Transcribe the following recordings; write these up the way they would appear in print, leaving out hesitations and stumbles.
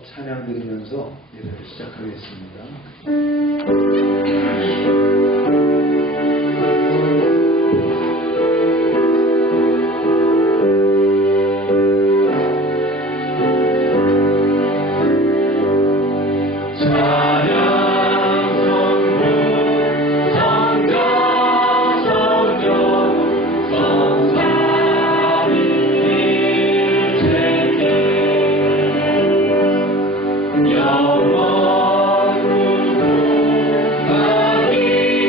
찬양 드리면서 예배를 시작하겠습니다. 영원으로 가리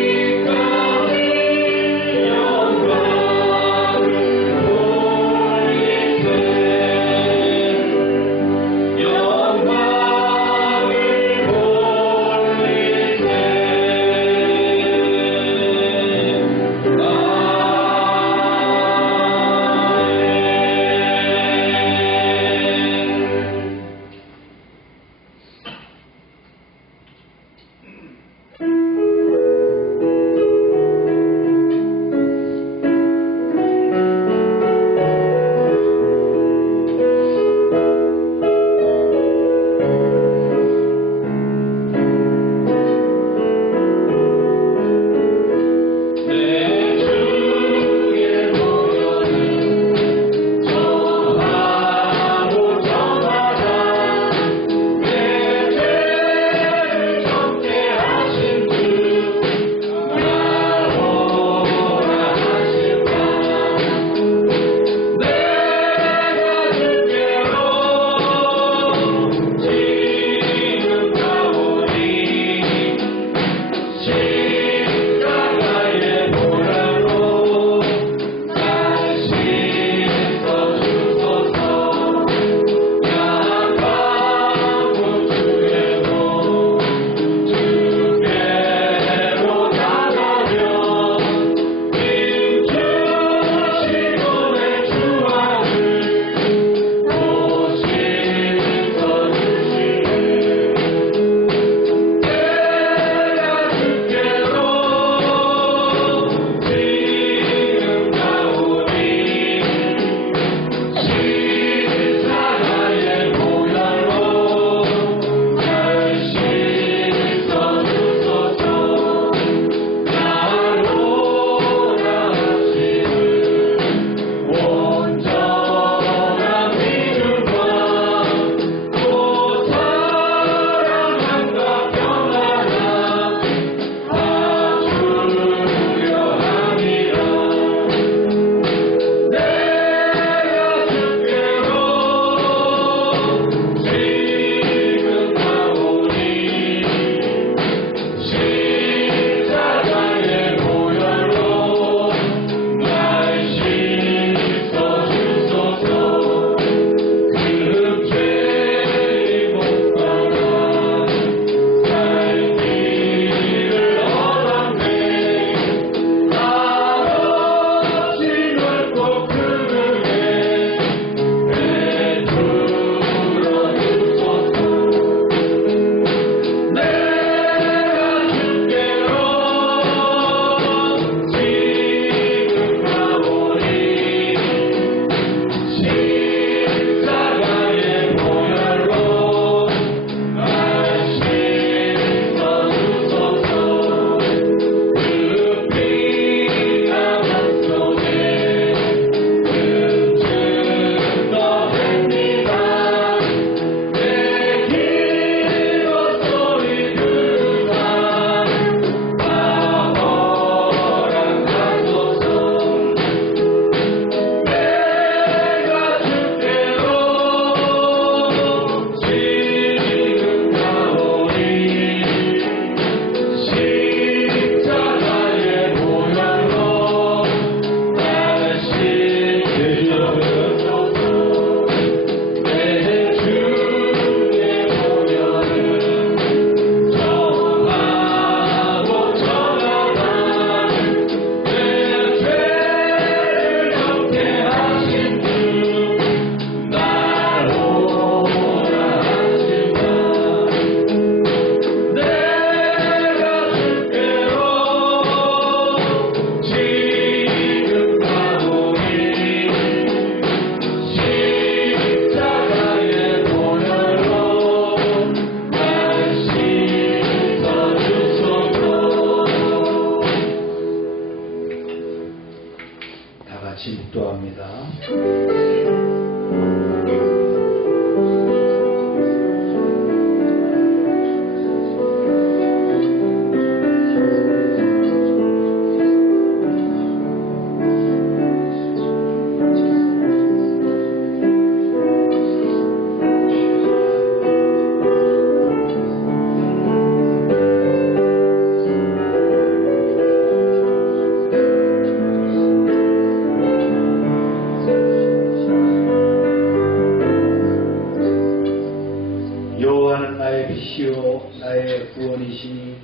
여호와는 나의 빛이요 나의 구원이시니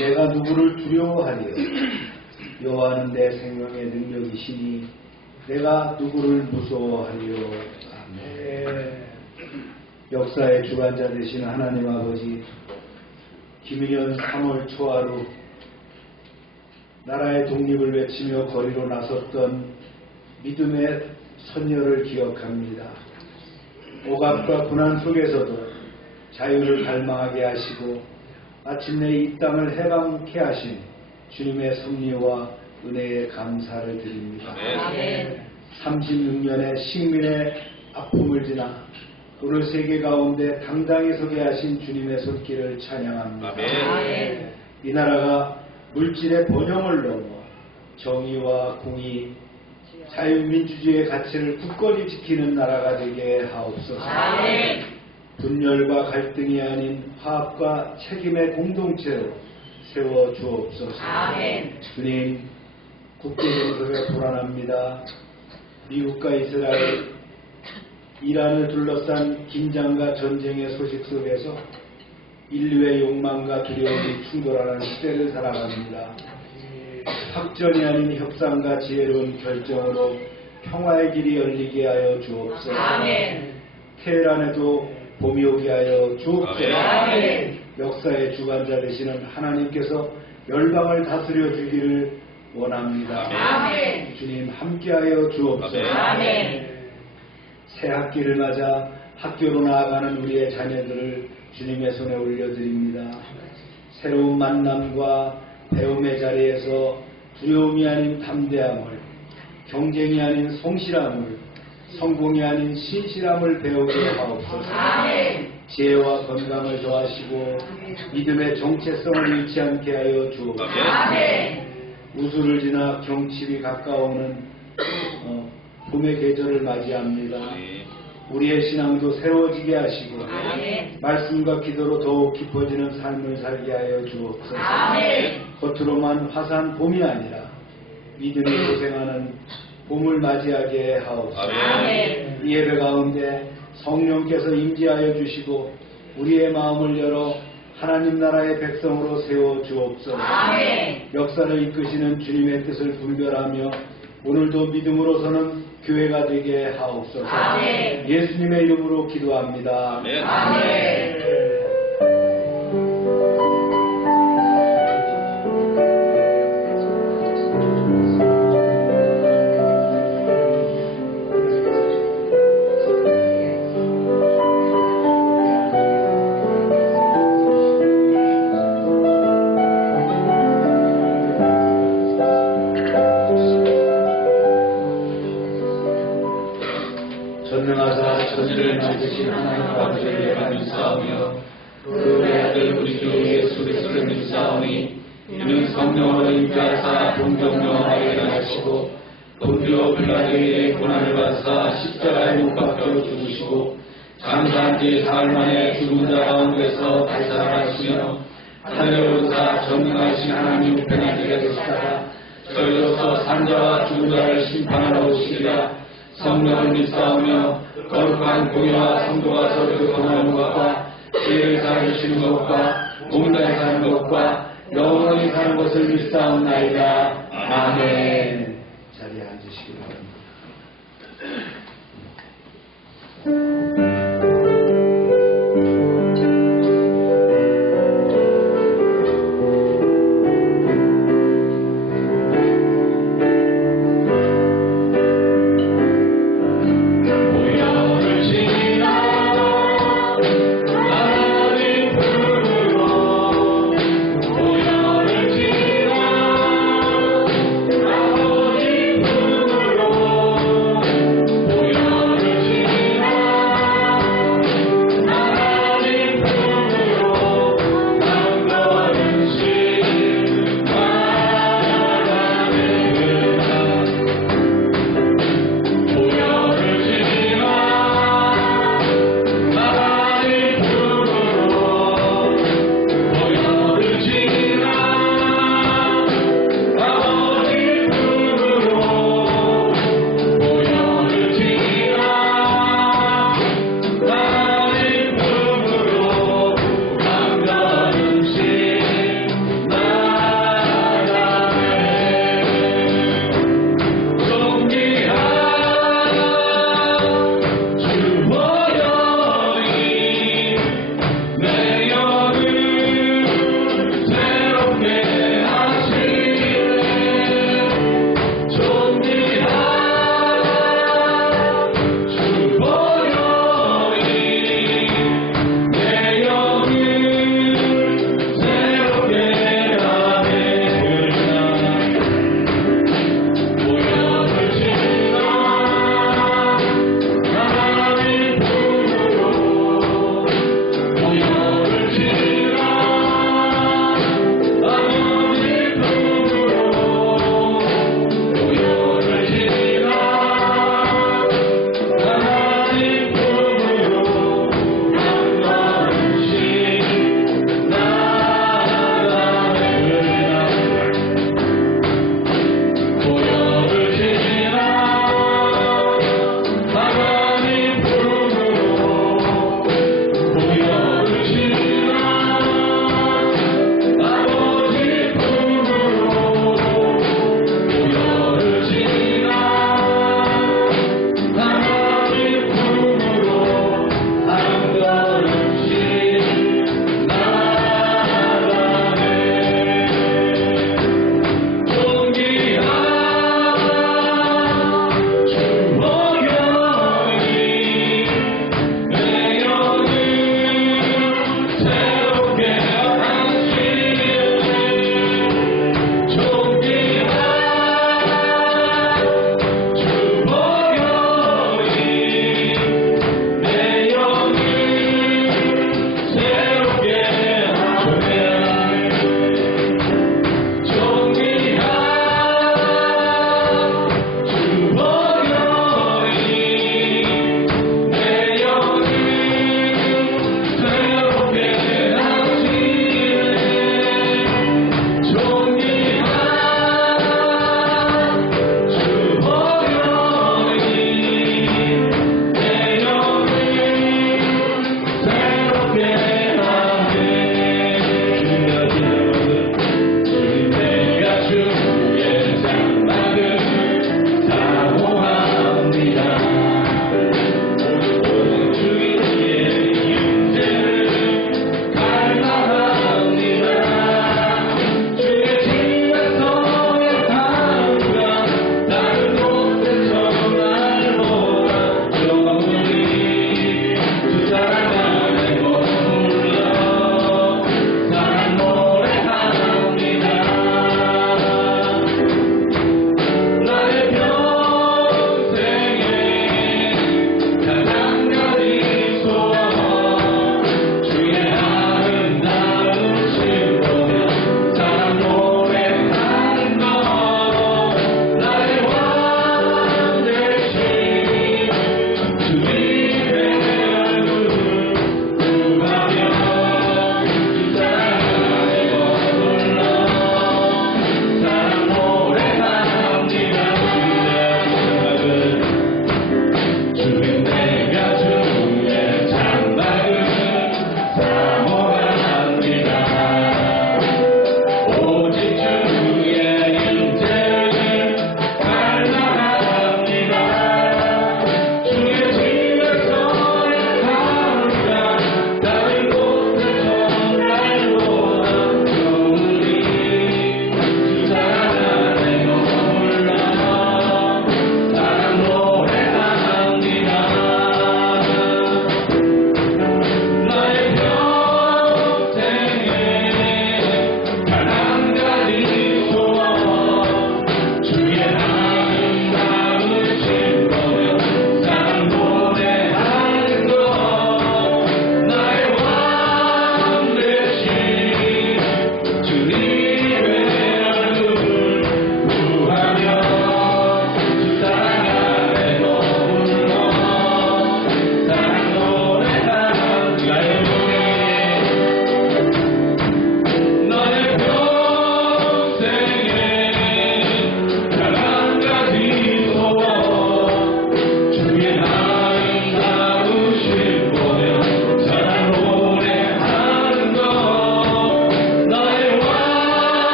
내가 누구를 두려워하리요. 여호와는 내 생명의 능력이시니 내가 누구를 무서워하리요. 아멘. 역사의 주관자 되신 하나님 아버지, 김일현 3월 초하루 나라의 독립을 외치며 거리로 나섰던 믿음의 선열을 기억합니다. 억압과 고난 속에서도 자유를 갈망하게 하시고 마침내 이 땅을 해방케 하신 주님의 섭리와 은혜에 감사를 드립니다. 아멘. 36년의 식민의 아픔을 지나 오늘 세계 가운데 당당히 서게 하신 주님의 손길을 찬양합니다. 아멘. 이 나라가 물질의 번영을 넘어 정의와 공의, 자유민주주의의 가치를 굳건히 지키는 나라가 되게 하옵소서. 아멘. 분열과 갈등이 아닌 화합과 책임의 공동체로 세워 주옵소서. 아멘. 주님, 국제정세가 불안합니다. 미국과 이스라엘, 이란을 둘러싼 긴장과 전쟁의 소식 속에서 인류의 욕망과 두려움이 충돌하는 시대를 살아갑니다. 확전이 아닌 협상과 지혜로운 결정으로 평화의 길이 열리게 하여 주옵소서. 아멘. 테헤란에도 봄이 오게 하여 주옵소서. 아멘. 역사의 주관자 되시는 하나님께서 열방을 다스려 주기를 원합니다. 아멘. 주님 함께하여 주옵소서. 아멘. 새 학기를 맞아 학교로 나아가는 우리의 자녀들을 주님의 손에 올려드립니다. 새로운 만남과 배움의 자리에서 두려움이 아닌 담대함을, 경쟁이 아닌 성실함을, 성공이 아닌 신실함을 배우게 하옵소서. 아멘. 지혜와 건강을 더하시고 믿음의 정체성을 잃지 않게 하여 주옵소서. 아멘. 우수를 지나 경칩이 가까워오는 봄의 계절을 맞이합니다. 우리의 신앙도 새로워지게 하시고 아멘. 말씀과 기도로 더욱 깊어지는 삶을 살게 하여 주옵소서. 아멘. 겉으로만 화사한 봄이 아니라 믿음이 고생하는 봄을 맞이하게 하옵소서. 아멘. 이 예배 가운데 성령께서 임재하여 주시고 우리의 마음을 열어 하나님 나라의 백성으로 세워 주옵소서. 아멘. 역사를 이끄시는 주님의 뜻을 분별하며 오늘도 믿음으로서는 교회가 되게 하옵소서. 아멘. 예수님의 이름으로 기도합니다. 아멘. 아멘. 전능하사 전지를 만드신 하나님 아버지를 믿사오며 그 아들 우리 주 예수 그리스도를 믿사오니 이는 성령으로 임재하사 동정녀하게 일어나시고 본디오 빌라도에게 고난을 받으사 십자가에 못 박혀 죽으시고 장사한 지 사흘 만에 죽은 자 가운데서 다시 살아나시며 하늘에 오르사 전능하신 하나님 우편에 앉게 되시다가 저희로서 산자와 죽은 자를 심판하러 오시리라. 성령을 믿사오며 거룩한 공의와 성도가 서로 통하는 것과 지혜를 사주시는 것과 몸단에 사는 것과 영원히 사는 것을 믿사옵나이다. 아멘. 자리에 앉으시기 바랍니다. Oh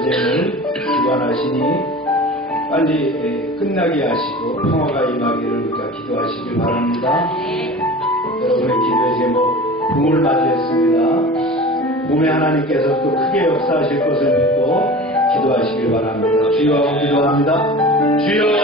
전쟁을 기관하시니 빨리 끝나게 하시고 평화가 임하기를 우리가 기도하시길 바랍니다. 여러분의 기도의 제목 붕을 맞이했습니다. 몸에 하나님께서 또 크게 역사하실 것을 믿고 기도하시길 바랍니다. 주여 기도합니다. 주여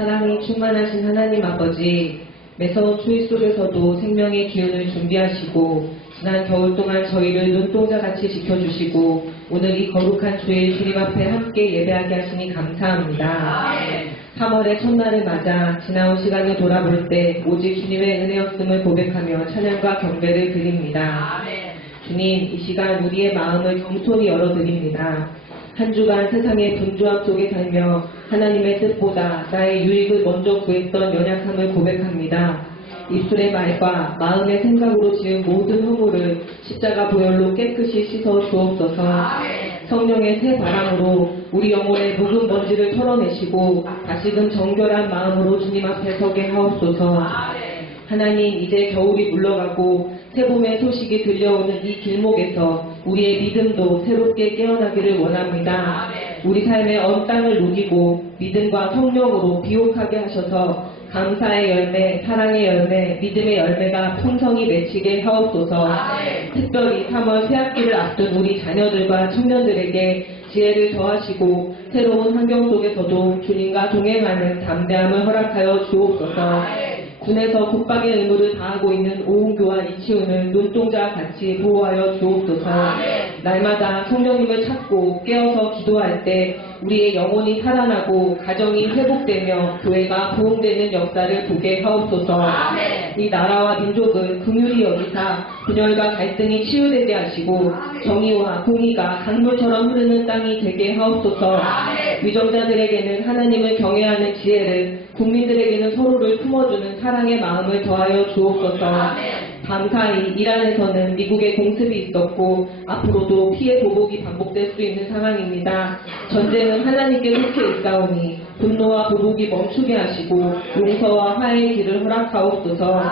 사랑이 충만하신 하나님 아버지, 매서운 추위 속에서도 생명의 기운을 준비하시고 지난 겨울 동안 저희를 눈동자같이 지켜주시고 오늘 이 거룩한 주일 주님 앞에 함께 예배하게 하시니 감사합니다. 3월의 첫날을 맞아 지나온 시간을 돌아볼 때 오직 주님의 은혜였음을 고백하며 찬양과 경배를 드립니다. 주님, 이 시간 우리의 마음을 겸손히 열어드립니다. 한 주간 세상의 분주함 속에 살며 하나님의 뜻보다 나의 유익을 먼저 구했던 연약함을 고백합니다. 입술의 말과 마음의 생각으로 지은 모든 허물을 십자가 보혈로 깨끗이 씻어 주옵소서. 성령의 새 바람으로 우리 영혼의 묵은 먼지를 털어내시고 다시금 정결한 마음으로 주님 앞에 서게 하옵소서. 하나님, 이제 겨울이 물러가고 새봄의 소식이 들려오는 이 길목에서 우리의 믿음도 새롭게 깨어나기를 원합니다. 우리 삶의 언 땅을 녹이고 믿음과 성령으로 비옥하게 하셔서 감사의 열매, 사랑의 열매, 믿음의 열매가 풍성히 맺히게 하옵소서. 특별히 3월 새학기를 앞둔 우리 자녀들과 청년들에게 지혜를 더하시고 새로운 환경 속에서도 주님과 동행하는 담대함을 허락하여 주옵소서. 군에서 국방의 의무를 다하고 있는 오은교와 이치훈을 눈동자와 같이 보호하여 주옵소서. 날마다 성령님을 찾고 깨어서 기도할 때 우리의 영혼이 살아나고 가정이 회복되며 교회가 부흥되는 역사를 보게 하옵소서. 이 나라와 민족을 긍휼히 여기사 분열과 갈등이 치유되게 하시고 정의와 공의가 강물처럼 흐르는 땅이 되게 하옵소서. 위정자들에게는 하나님을 경외하는 지혜를, 국민들에게는 서로를 품어주는 사랑의 마음을 더하여 주옵소서. 감사히 이란에서는 미국의 공습이 있었고 앞으로도 피해 보복이 반복될 수 있는 상황입니다. 전쟁은 하나님께 속해 있사오니 분노와 보복이 멈추게 하시고 용서와 화해의 길을 허락하옵소서.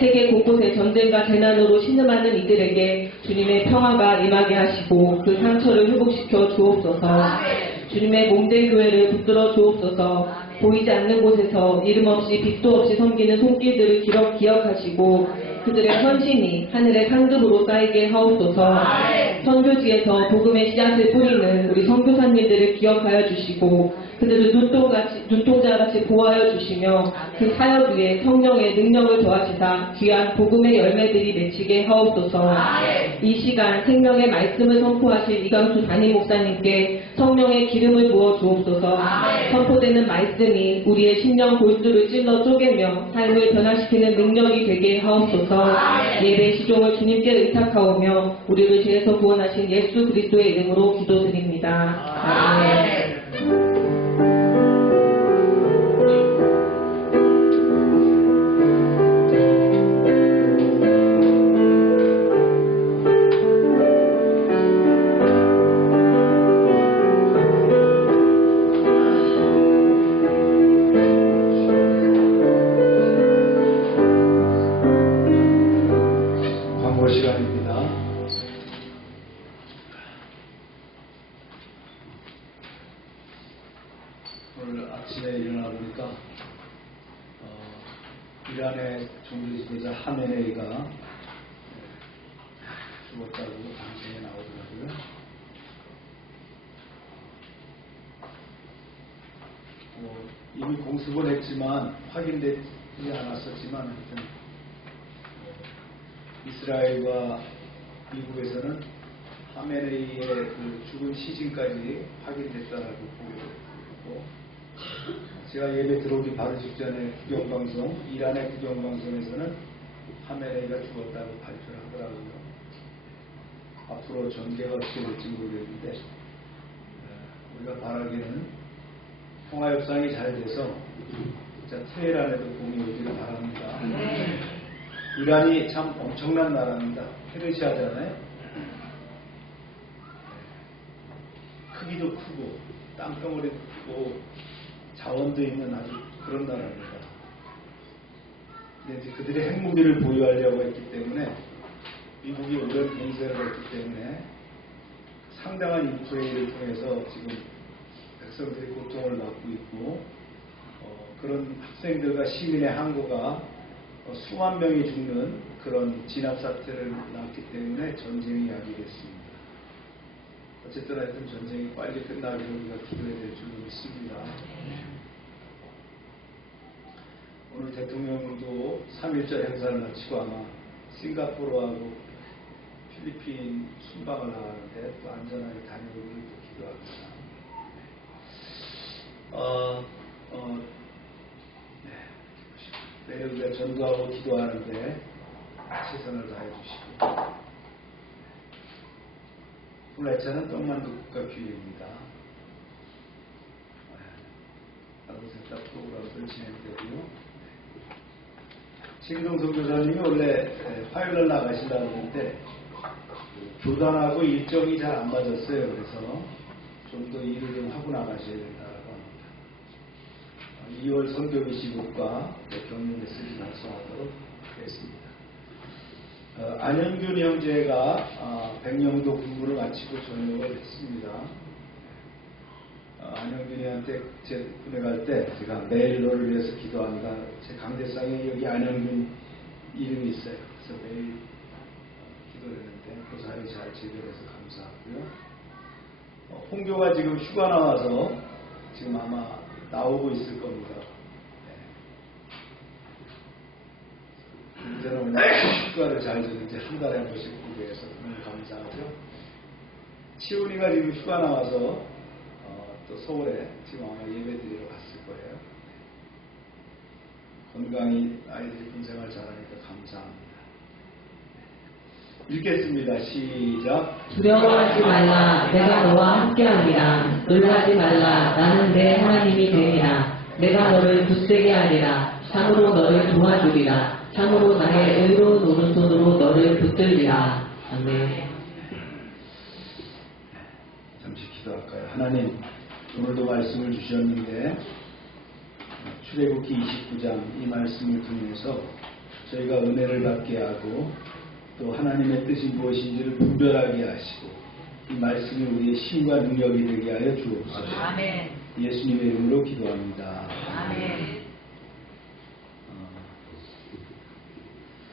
세계 곳곳의 전쟁과 재난으로 신음하는 이들에게 주님의 평화가 임하게 하시고 그 상처를 회복시켜 주옵소서. 주님의 몸된 교회를 붙들어 주옵소서. 보이지 않는 곳에서 이름 없이 빛도 없이 섬기는 손길들을 기억하시고 그들의 헌신이 하늘의 상급으로 쌓이게 하옵소서. 선교지에서 복음의 씨앗을 뿌리는 우리 선교사님들을 기억하여 주시고 그들을 눈동자같이 보호하여 주시며 그 사역 위에 성령의 능력을 더하시사 귀한 복음의 열매들이 맺히게 하옵소서. 이 시간 생명의 말씀을 선포하실 이강수 담임 목사님께 성령의 기름을 부어 주옵소서. 선포되는 말씀이 우리의 심령 골수를 찔러 쪼개며 삶을 변화시키는 능력이 되게 하옵소서. 예배 시종을 주님께 의탁하오며 우리를 죄에서 구원하신 예수 그리스도의 이름으로 기도드립니다. 아멘. 오늘 아침에 일어나 보니까 이란의 종교 지도자 하메네이가 죽었다고 방송에 나오더라고요. 이미 공습을 했지만 확인되지 않았었지만 하여튼 이스라엘과 미국에서는 하메네이의 그 죽은 시신까지 확인됐다라고 보고 있고, 제가 예배 들어오기 바로 직전에 국영방송, 이란의 국영방송에서는 하메네이가 죽었다고 발표를 하더라고요. 앞으로 전개가 어떻게 될지 모르겠는데 우리가 바라기는 평화협상이 잘 돼서 진짜 테헤란에도 봄이 오기를 바랍니다. 이란이 참 엄청난 나라입니다. 페르시아잖아요. 크기도 크고 땅덩어리도 크고 자원도 있는 아주 그런 나라입니다. 근데 이제 그들이 핵무기를 보유하려고 했기 때문에 미국이 오랜 공세를 했기 때문에 상당한 인프레를 통해서 지금 백성들이 고통을 받고 있고 그런 학생들과 시민의 항거가 수만 명이 죽는 그런 진압사태를 낳았기 때문에 전쟁이 야기됐습니다. 어쨌든 하여튼 전쟁이 빨리 끝나기를 우리가 기도해야 될 줄 믿습니다. 오늘 대통령도 3.1절 행사를 마치고 아마 싱가포르하고 필리핀 순방을 나가는데 또 안전하게 다녀오기를 기도합니다. 매일 우리가 전도하고 기도하는데 최선을 다해 주시고, 플래차는 떡만두 국가교회입니다. 하루세탁 프로그램을 진행되고요. 최기동 선교사님이 원래 화요일날 나가시려고 했는데 교단하고 일정이 잘 안 맞았어요. 그래서 좀 더 일을 좀 하고 나가셔야 된다고 합니다. 2월 선교비 시국과 격려 메시지 발송하도록 하겠습니다. 안영균 형제가 백령도 군부를 마치고 전역을 했습니다. 안영균이한테 제 군에 갈 때 제가 매일 너를 위해서 기도한다. 제 강대상에 여기 안영균 이름이 있어요. 그래서 매일 기도를 했는데 그 자리 잘 제대로해서 감사하고요. 홍교가 지금 휴가 나와서 지금 아마 나오고 있을 겁니다. 이제는 오늘 휴가를 잘 주는지 한 달에 한 번씩 보게 해서 너무 감사하죠. 치훈이가 지금 휴가 나와서 또 서울에 지금 아마 예배 드리러 갔을 거예요. 건강히 아이들이 군생활 잘하니까 감사합니다. 읽겠습니다. 시작. 두려워하지 말라. 내가 너와 함께하리라. 놀라지 말라. 나는 내 하나님이 되리라. 내가 너를 굳세게 하리라. 참으로 너를 도와주리라. 참으로 나의 의로운 오른손으로 너를 붙들리라. 아멘. 잠시 기도할까요? 하나님, 오늘도 말씀을 주셨는데 출애굽기 29장 이 말씀을 통해서 저희가 은혜를 받게 하고 또 하나님의 뜻이 무엇인지를 분별하게 하시고 이 말씀이 우리의 힘과 능력이 되게 하여 주옵소서. 아멘. 예수님의 이름으로 기도합니다. 아멘.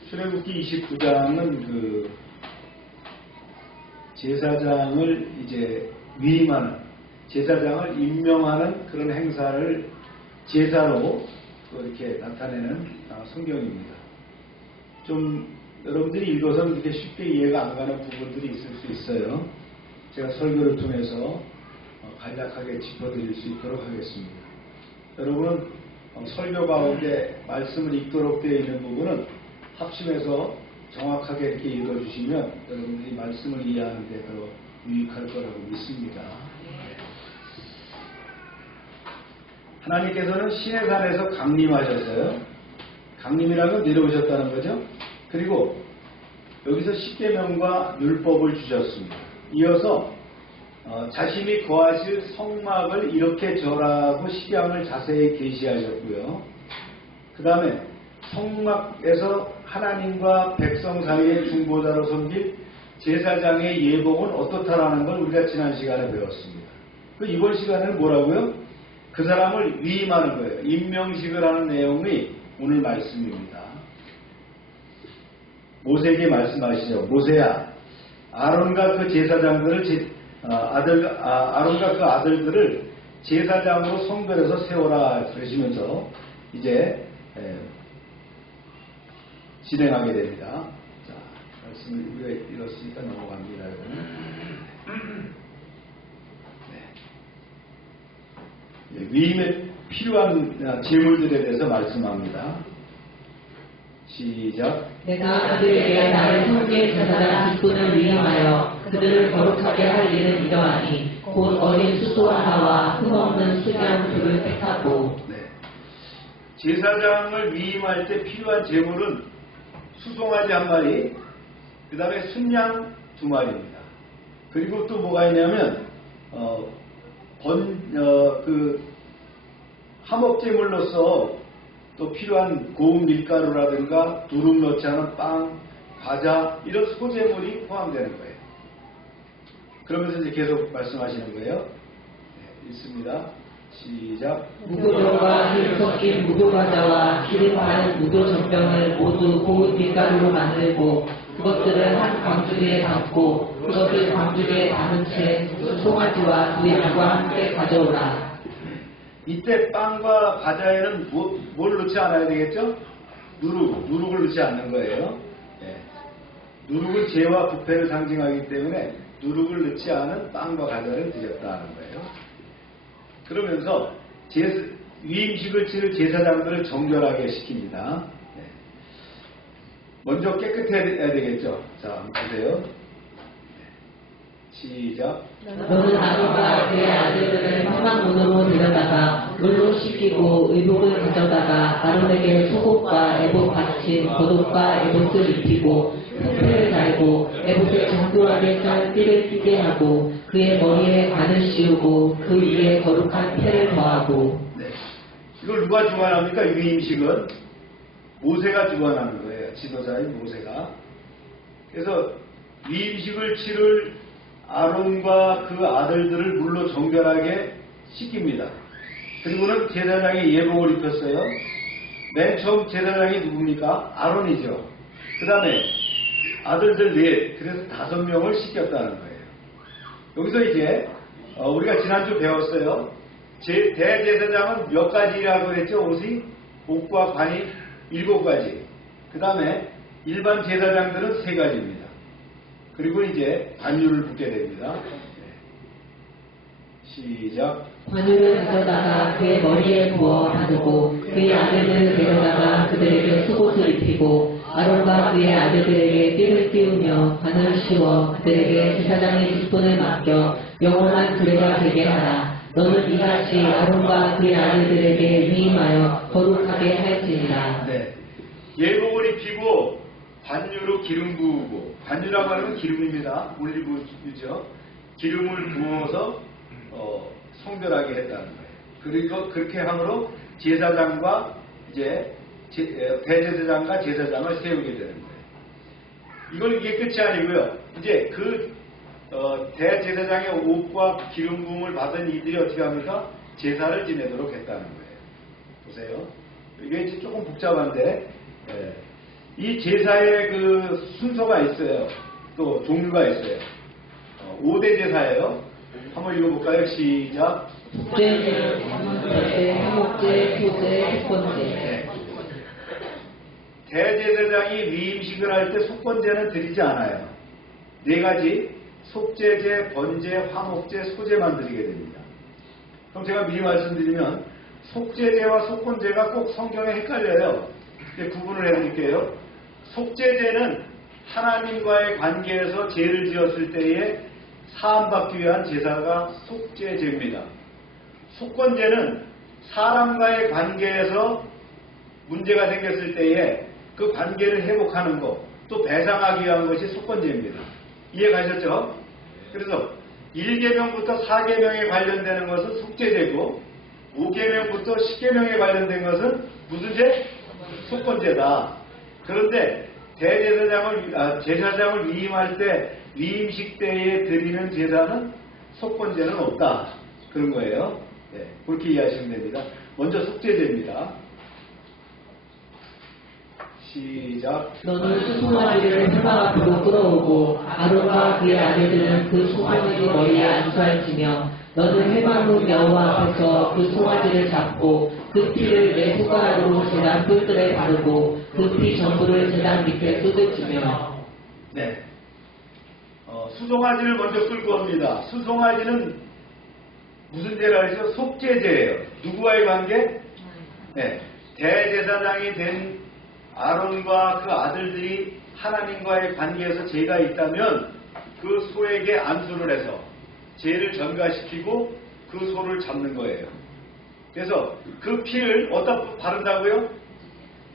출애굽기 29장은 그 제사장을 이제 위임하는, 제사장을 임명하는 그런 행사를 제사로 또 이렇게 나타내는 성경입니다. 좀 여러분들이 읽어서는 이렇게 쉽게 이해가 안 가는 부분들이 있을 수 있어요. 제가 설교를 통해서 간략하게 짚어드릴 수 있도록 하겠습니다. 여러분은 설교 가운데 말씀을 읽도록 되어 있는 부분은 합심해서 정확하게 이렇게 읽어주시면 여러분들이 말씀을 이해하는 데 더 유익할 거라고 믿습니다. 하나님께서는 시내산에서 강림하셨어요. 강림이라면 내려오셨다는 거죠. 그리고 여기서 십계명과 율법을 주셨습니다. 이어서 자신이 거하실 성막을 이렇게 절하고 식양을 자세히 계시하셨고요. 그 다음에 성막에서 하나님과 백성 사이의 중보자로 섬길 제사장의 예복은 어떻다라는 걸 우리가 지난 시간에 배웠습니다. 이번 시간에는 뭐라고요? 그 사람을 위임하는 거예요. 임명식을 하는 내용이 오늘 말씀입니다. 모세에게 말씀하시죠. 모세야, 아론과 그 제사장들을 아론과 그 아들들을 제사장으로 성별해서 세워라 그러시면서 이제 진행하게 됩니다. 자, 말씀을 우리가 읽었으니까 넘어갑니다. 네. 위임에 필요한 제물들에 대해서 말씀합니다. 시작. 내가 그들에게 나를 섬길 제사장 직분을 위임하여 그들을 거룩하게 할 일은 이러하니 곧 어린 수소와 나와 흠없는 수양 둘을 택하고. 네. 제사장을 위임할 때 필요한 제물은 수송아지 한 마리, 그 다음에 순양 2마리입니다. 그리고 또 뭐가 있냐면 화목제물로서 또 필요한 고운 밀가루라든가 두릅 넣지 않은 빵, 과자 이런 소제물이 포함되는 거예요. 그러면서 이제 계속 말씀하시는 거예요. 네, 읽습니다. 시작. 무교병과 힐 섞인 무교과자와 기름 바른 무교전병을 모두 고운 밀가루로 만들고 그것들을 한 광주리에 담고 그것을 광주리에 담은 채 송아지와 두 양과 함께 가져오라. 이때 빵과 과자에는 뭘 넣지 않아야 되겠죠? 누룩을 넣지 않는 거예요. 네. 누룩은 죄와 부패를 상징하기 때문에 누룩을 넣지 않은 빵과 과자를 드렸다는 거예요. 그러면서 위임식을 치를 제사장들을 정결하게 시킵니다. 네. 먼저 깨끗해야 되겠죠. 자, 보세요. 시작. 너는 아론과 그의 아들들을 회막문으로 데려다가 물로 씻기고 의복을 가져다가 아론에게 속옷과 에봇 받친 겉옷과 에봇을 입히고 흠패를 달고 에봇에 정교하게 짠 띠를 띠게 하고 그의 머리에 관을 씌우고 그 위에 거룩한 패를 더하고. 네. 이걸 누가 주관합니까? 이 임식은 모세가 주관하는 거예요. 지도자인 모세가. 그래서 이 임식을 치를 아론과 그 아들들을 물로 정결하게 씻깁니다. 그리고는 제사장이 예복을 입혔어요. 맨 처음 제사장이 누굽니까? 아론이죠. 그 다음에 아들들 넷, 그래서 5명을 씻겼다는 거예요. 여기서 이제 우리가 지난주 배웠어요. 대제사장은 몇 가지라고 했죠? 옷이? 옷과 관이 7가지. 그 다음에 일반 제사장들은 3가지입니다. 그리고 이제 관유를 붓게 됩니다. 시작. 관유를 가져다가 그의 머리에 부어 바르고 그의 아들들을 데려다가 그들에게 속옷을 입히고 아론과 그의 아들들에게 띠를 띄우며 관을 씌워 그들에게 제사장의 직분을 맡겨 영원한 규례가 되게 하라. 너는 이같이 아론과 그의 아들들에게 위임하여 거룩하게 할지니라. 네. 예복을 입히고 관유로 기름 부으고, 관유라고 하는 기름입니다. 올리브유죠. 기름을 부어서 성별하게 했다는 거예요. 그리고 그렇게 함으로 제사장과 이제 대제사장과 제사장을 세우게 되는 거예요. 이건 이게 끝이 아니고요. 이제 그 대제사장의 옷과 기름 부음을 받은 이들이 어떻게 합니까? 제사를 지내도록 했다는 거예요. 보세요. 이게 이제 조금 복잡한데 이 제사의 그 순서가 있어요. 또 종류가 있어요. 5대 제사예요. 한번 읽어볼까요? 시작. 속죄제, 화목제, 소제, 속건제. 네. 대제사장이 위임식을 할 때 속건제는 드리지 않아요. 4가지 속죄제, 번제, 화목제, 소제만 드리게 됩니다. 그럼 제가 미리 말씀드리면 속죄제와 속건제가 꼭 성경에 헷갈려요. 구분을 해드릴게요. 속죄제는 하나님과의 관계에서 죄를 지었을 때에 사함받기 위한 제사가 속죄제입니다. 속건제는 사람과의 관계에서 문제가 생겼을 때에 그 관계를 회복하는 것, 또 배상하기 위한 것이 속건제입니다. 이해 가셨죠? 그래서 1계명부터 4계명에 관련되는 것은 속죄제고 5계명부터 10계명에 관련된 것은 무슨 죄? 속건제다. 그런데 제사장을 위임할 때 위임식 때에 드리는 제사는 속건제는 없다. 그런 거예요. 네, 그렇게 이해하시면 됩니다. 먼저 속죄제입니다. 시작. 너는 수송아지를 회막 앞으로 끌어오고 아론과 그의 아들들은 그 수송아지 머리에 안수할지며 너는 회막문 여호와 앞에서 그 송아지를 잡고 그 피를 내 손가락으로 제단 뿔들에 바르고 그 피 전부를 제단 밑에 쏟을지며. 네. 수송아지를 먼저 끌고 옵니다. 수송아지는 무슨 죄라 그러죠? 속죄죄예요. 누구와의 관계? 네. 대제사장이 된 아론과 그 아들들이 하나님과의 관계에서 죄가 있다면 그 소에게 안수를 해서 죄를 전가시키고 그 소를 잡는 거예요. 그래서 그 피를 어디다 바른다고요?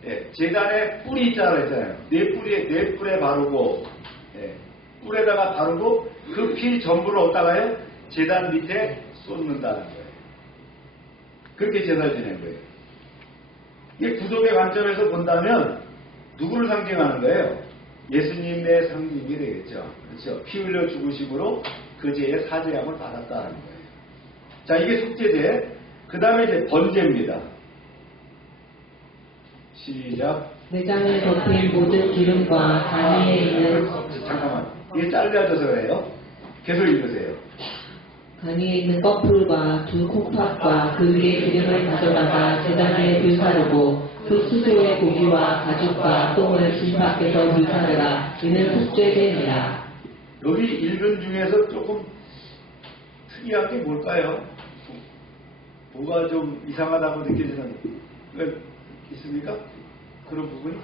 예, 제단에 뿔이 있잖아요. 네 뿔에 바르고, 예, 뿔에다가 바르고 그 피 전부를 어디다가요? 제단 밑에 쏟는다는 거예요. 그렇게 제사를 지낸 거예요. 이게 구속의 관점에서 본다면 누구를 상징하는 거예요? 예수님의 상징이 되겠죠. 그렇죠? 피 흘려 죽으심으로 그 죄의 사죄함을 받았다는 거예요. 자, 이게 속죄제. 그 다음에 이제 번제입니다. 시작. 내장을 덮인 모든 기름과 단위에 있는 잠깐만. 이게 짧아져서 그래요. 계속 읽으세요. 간이에 있는 꺼풀과 두 콩팥과 그 위에 기름을 가져다가 제단 위에 불사르고 그 수조의 고기와 가죽과 똥을 진 밖에서 불사르라. 이는 속죄제니라. 여기 읽은 중에서 조금 특이한 게 뭘까요? 뭐가 좀 이상하다고 느껴지는 거 있습니까? 그런 부분이?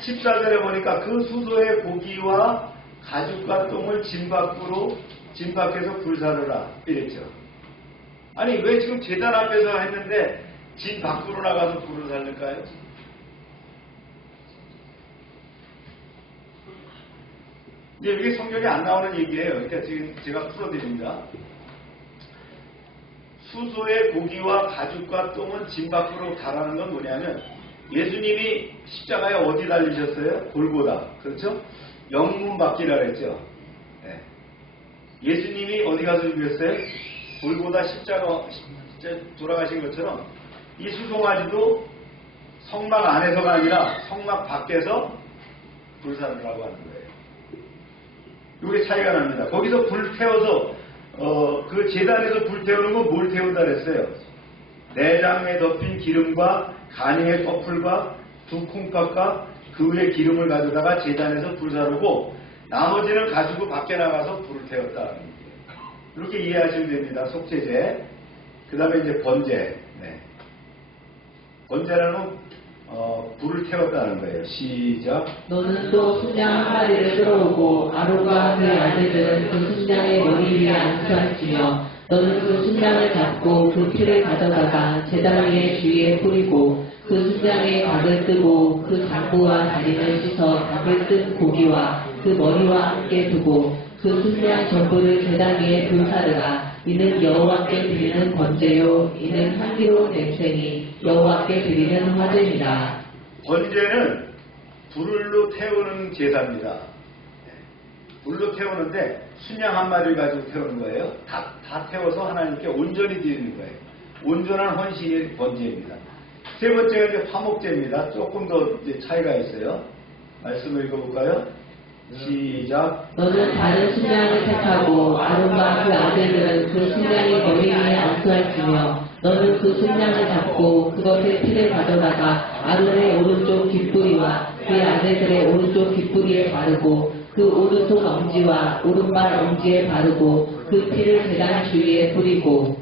14절에 보니까 그 수소의 고기와 가죽과 똥을 진 밖에서 불사르라 이랬죠. 아니 왜 지금 제단 앞에서 했는데 진 밖으로 나가서 불을 살릴까요? 이제 이게 성경에 안 나오는 얘기예요. 그러니까 지금 제가 풀어드립니다. 수소의 고기와 가죽과 똥은 진 밖으로 가라는 건 뭐냐면 예수님이 십자가에 어디 달리셨어요? 골고다. 그렇죠? 영문 밖이라 그랬죠. 네. 예수님이 어디 가서 죽였어요? 골고다 십자가 돌아가신 것처럼 이 수송아지도 성막 안에서가 아니라 성막 밖에서 불사르라고 하는 거예요. 이게 차이가 납니다. 거기서 불 태워서 그 제단에서 불 태우는 건 뭘 태운다 그랬어요? 내장에 덮인 기름과 간이의 커플과 두 콩팥과 그 위에 기름을 가져다가 제단에서 불 사르고 나머지는 가지고 밖에 나가서 불을 태웠다. 이렇게 이해하시면 됩니다. 속죄제. 그 다음에 이제 번제. 네. 번제라는 불을 태웠다는 거예요. 시작. 너는 또 순양 한 마리를 끌어오고 아론과 그의 아들들은 그 순양의 머리 위에 안수하시며 너는 그 순양을 잡고 그 피를 가져다가 제단 위에 주위에 뿌리고 그 순양의 각을 뜨고 그 장부와 다리를 씻어 각을 뜬 고기와 그 머리와 함께 두고 그 순양 전부를 제단 위에 불사르라. 이는 여호와께 드리는 번제요 이는 향기로운 냄새니 여호와께 드리는 화제니라. 번제는 불로 태우는 제사입니다. 불로 태우는데 순양 한 마리를 가지고 태우는 거예요. 다 태워서 하나님께 온전히 드리는 거예요. 온전한 헌신이 번제입니다. 세 번째가 이제 화목제입니다. 조금 더 이제 차이가 있어요. 말씀을 읽어볼까요? 시작. 너는 다른 순양을 택하고 아론과 그 아들들은 그 순양의 머리 위에 안수할지며 너는 그 순양을 잡고 그것의 피를 가져다가 아론의 오른쪽 귓뿌리와 그의 아들들의 오른쪽 귓뿌리에 바르고 그 오른손 엄지와 오른발 엄지에 바르고 그 피를 제단 주위에 뿌리고.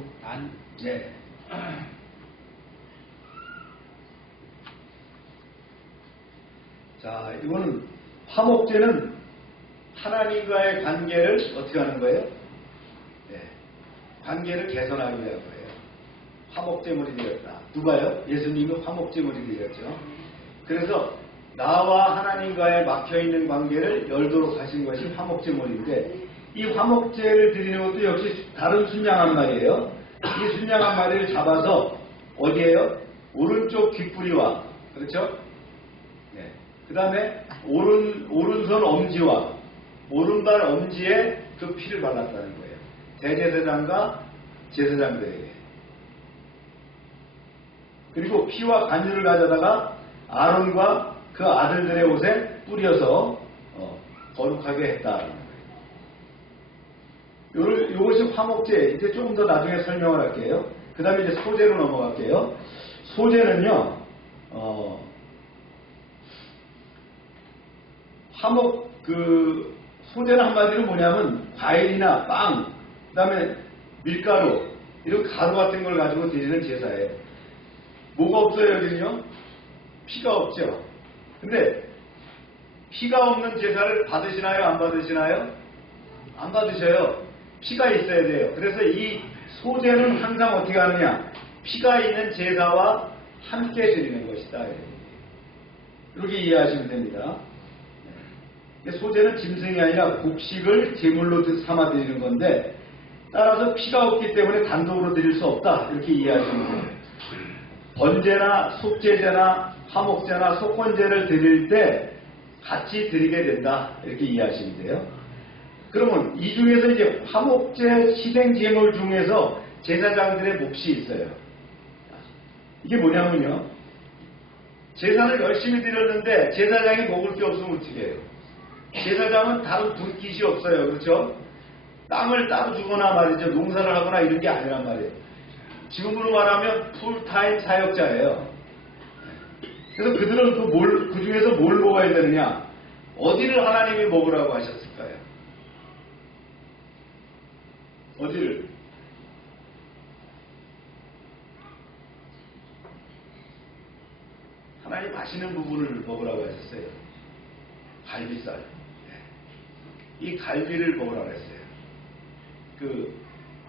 네. 자, 이거는 화목제는 하나님과의 관계를 어떻게 하는 거예요? 네. 관계를 개선하기 위한 거예요. 화목제물이 되었다. 누가요? 예수님은 화목제물이 되었죠. 그래서 나와 하나님과의 막혀있는 관계를 열도록 하신 것이 화목제물인데 이 화목제를 드리는 것도 역시 다른 순양 한 마리예요. 이 순양 한 마리를 잡아서 어디에요? 오른쪽 귓뿌리와 그렇죠? 네. 그 다음에 오른손 엄지와 오른발 엄지에 그 피를 발랐다는 거예요. 대제사장과 제사장들에게. 그리고 피와 간주를 가져다가 아론과 그 아들들의 옷에 뿌려서 거룩하게 했다는 거예요. 이것이 화목제. 이제 조금 더 나중에 설명을 할게요. 그 다음에 이제 소제로 넘어갈게요. 소제는요, 소제는 한마디로 뭐냐면 과일이나 빵, 그 다음에 밀가루, 이런 가루 같은 걸 가지고 드리는 제사예요. 뭐가 없어요, 여기는요? 피가 없죠. 근데 피가 없는 제사를 받으시나요? 안 받으시나요? 안 받으셔요. 피가 있어야 돼요. 그래서 이 소제는 항상 어떻게 하느냐? 피가 있는 제사와 함께 드리는 것이다. 이렇게 이해하시면 됩니다. 소제는 짐승이 아니라 곡식을 제물로 삼아 드리는 건데 따라서 피가 없기 때문에 단독으로 드릴 수 없다. 이렇게 이해하시면 돼요. 번제나 속죄제나 화목제나 속건제를 드릴 때 같이 드리게 된다. 이렇게 이해하시면 돼요. 그러면 이 중에서 이제 화목제 희생 제물 중에서 제사장들의 몫이 있어요. 이게 뭐냐면요. 제사를 열심히 드렸는데 제사장이 먹을 게 없으면 어떻게 해요? 제사장은 다른 불깃이 없어요. 그렇죠? 땅을 따로 주거나 말이죠. 농사를 하거나 이런 게 아니란 말이에요. 지금으로 말하면 풀타임 사역자예요. 그래서 그들은 그 중에서 뭘 먹어야 되느냐? 어디를 하나님이 먹으라고 하셨을까요? 어디를? 하나님 맛있는 부분을 먹으라고 하셨어요. 갈비살. 이 갈비를 먹으라고 했어요. 그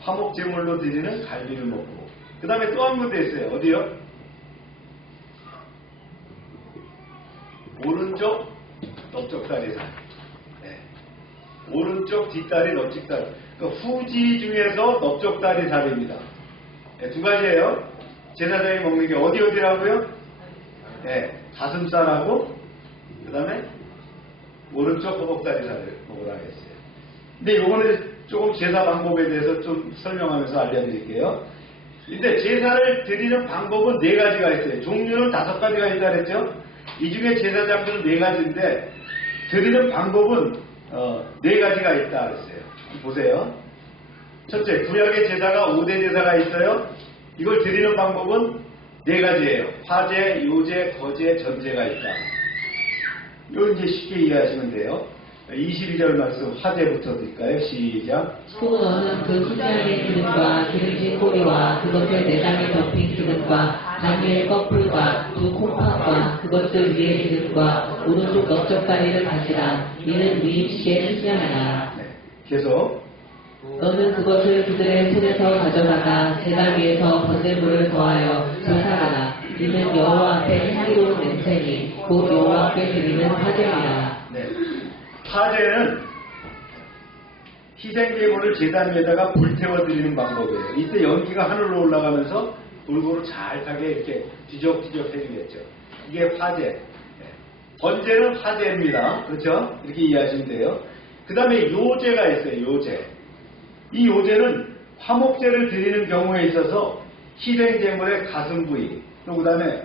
화목 제물로 드리는 갈비를 먹고, 그 다음에 또 한 군데 있어요. 어디요? 오른쪽 넓적다리살. 네. 오른쪽 뒷다리 넓적다리. 그 후지 중에서 넓적다리살입니다. 네, 두 가지예요. 제사장이 먹는 게 어디라고요? 네, 가슴살하고 그 다음에 오른쪽 허벅다리살을 먹으라 했어요. 근데 요거는 조금 제사 방법에 대해서 좀 설명하면서 알려드릴게요. 근데 제사를 드리는 방법은 4가지가 있어요. 종류는 5가지가 있다 그랬죠? 이 중에 제사장들은 4가지인데 드리는 방법은 4가지가 있다 그랬어요. 보세요. 첫째, 구약의 제사가 5대 제사가 있어요. 이걸 드리는 방법은 4가지예요. 화제, 요제, 거제, 전제가 있다. 이거 이제 쉽게 이해하시면 돼요. 22절 말씀 화제부터 드릴까요? 시작. 또 너는 그 순양의 기름과 기름진 꼬리와 그것을 내장에 덮인 기름과 다니엘 껍질과 두 콩팥과 그것들 위에 기름과 오른쪽 넓적다리를 가지라. 이는 위임식의 순양이라. 네. 계속. 너는 그것을 그들의 손에서 가져다가 제단 위에서 번제물을 더하여 불사하라. 이는 여호와 앞에 향기로운 냄새니 곧 여호와께 드리는 화제이라. 네. 화제는 희생제물을 제단 위에다가 불태워 드리는 방법이에요. 이때 연기가 하늘로 올라가면서 골고루 잘 타게 이렇게 뒤적뒤적 해주겠죠. 이게 화제. 네. 번제는 화제입니다. 그렇죠? 이렇게 이해하시면 돼요. 그 다음에 요제가 있어요. 요제. 이 요제는 화목제를 드리는 경우에 있어서 희생제물의 가슴 부위, 또 그 다음에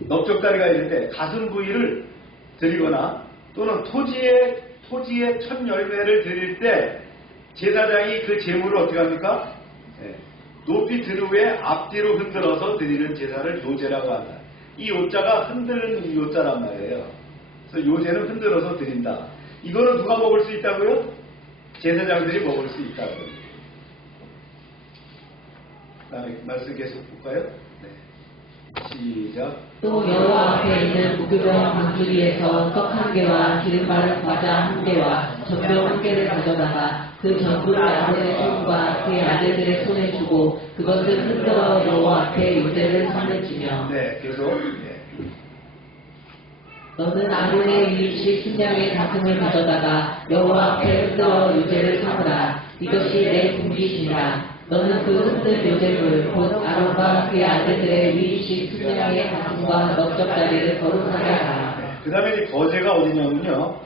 넓적다리가 있는데 가슴 부위를 드리거나 또는 토지의 첫 열매를 드릴 때 제사장이 그 제물을 어떻게 합니까? 높이 들 후에 앞뒤로 흔들어서 드리는 제사를 요제라고 한다. 이 요자가 흔드는 요자란 말이에요. 그래서 요제는 흔들어서 드린다. 이거는 누가 먹을 수 있다고요? 제사장들이 먹을 수 있다고요. 그 다음에 말씀 계속 볼까요? 네. 시작. 또 여호와 앞에 있는 무교병 방주리에서 떡 1개와 기름 바른 과자 1개와 전병 1개를 가져다가 그 전부를 아론의 손과 그의 아들들의 손에 주고 그것을 흔들어 여호와 앞에 요제를 삼을지며. 네, 계속. 네. 너는 아론의 위임식 순양의 가슴을 가져다가 여호와 앞에 흔들어 요제를 삼으라. 이것이 내 분깃이니라. 너는 그 흔든 요제물 곧 아론과 그의 아들들의 위임식 순양의 가슴과 넓적다리를 거룩하게 하라. 그 다음에 이 거제가 어디냐면요.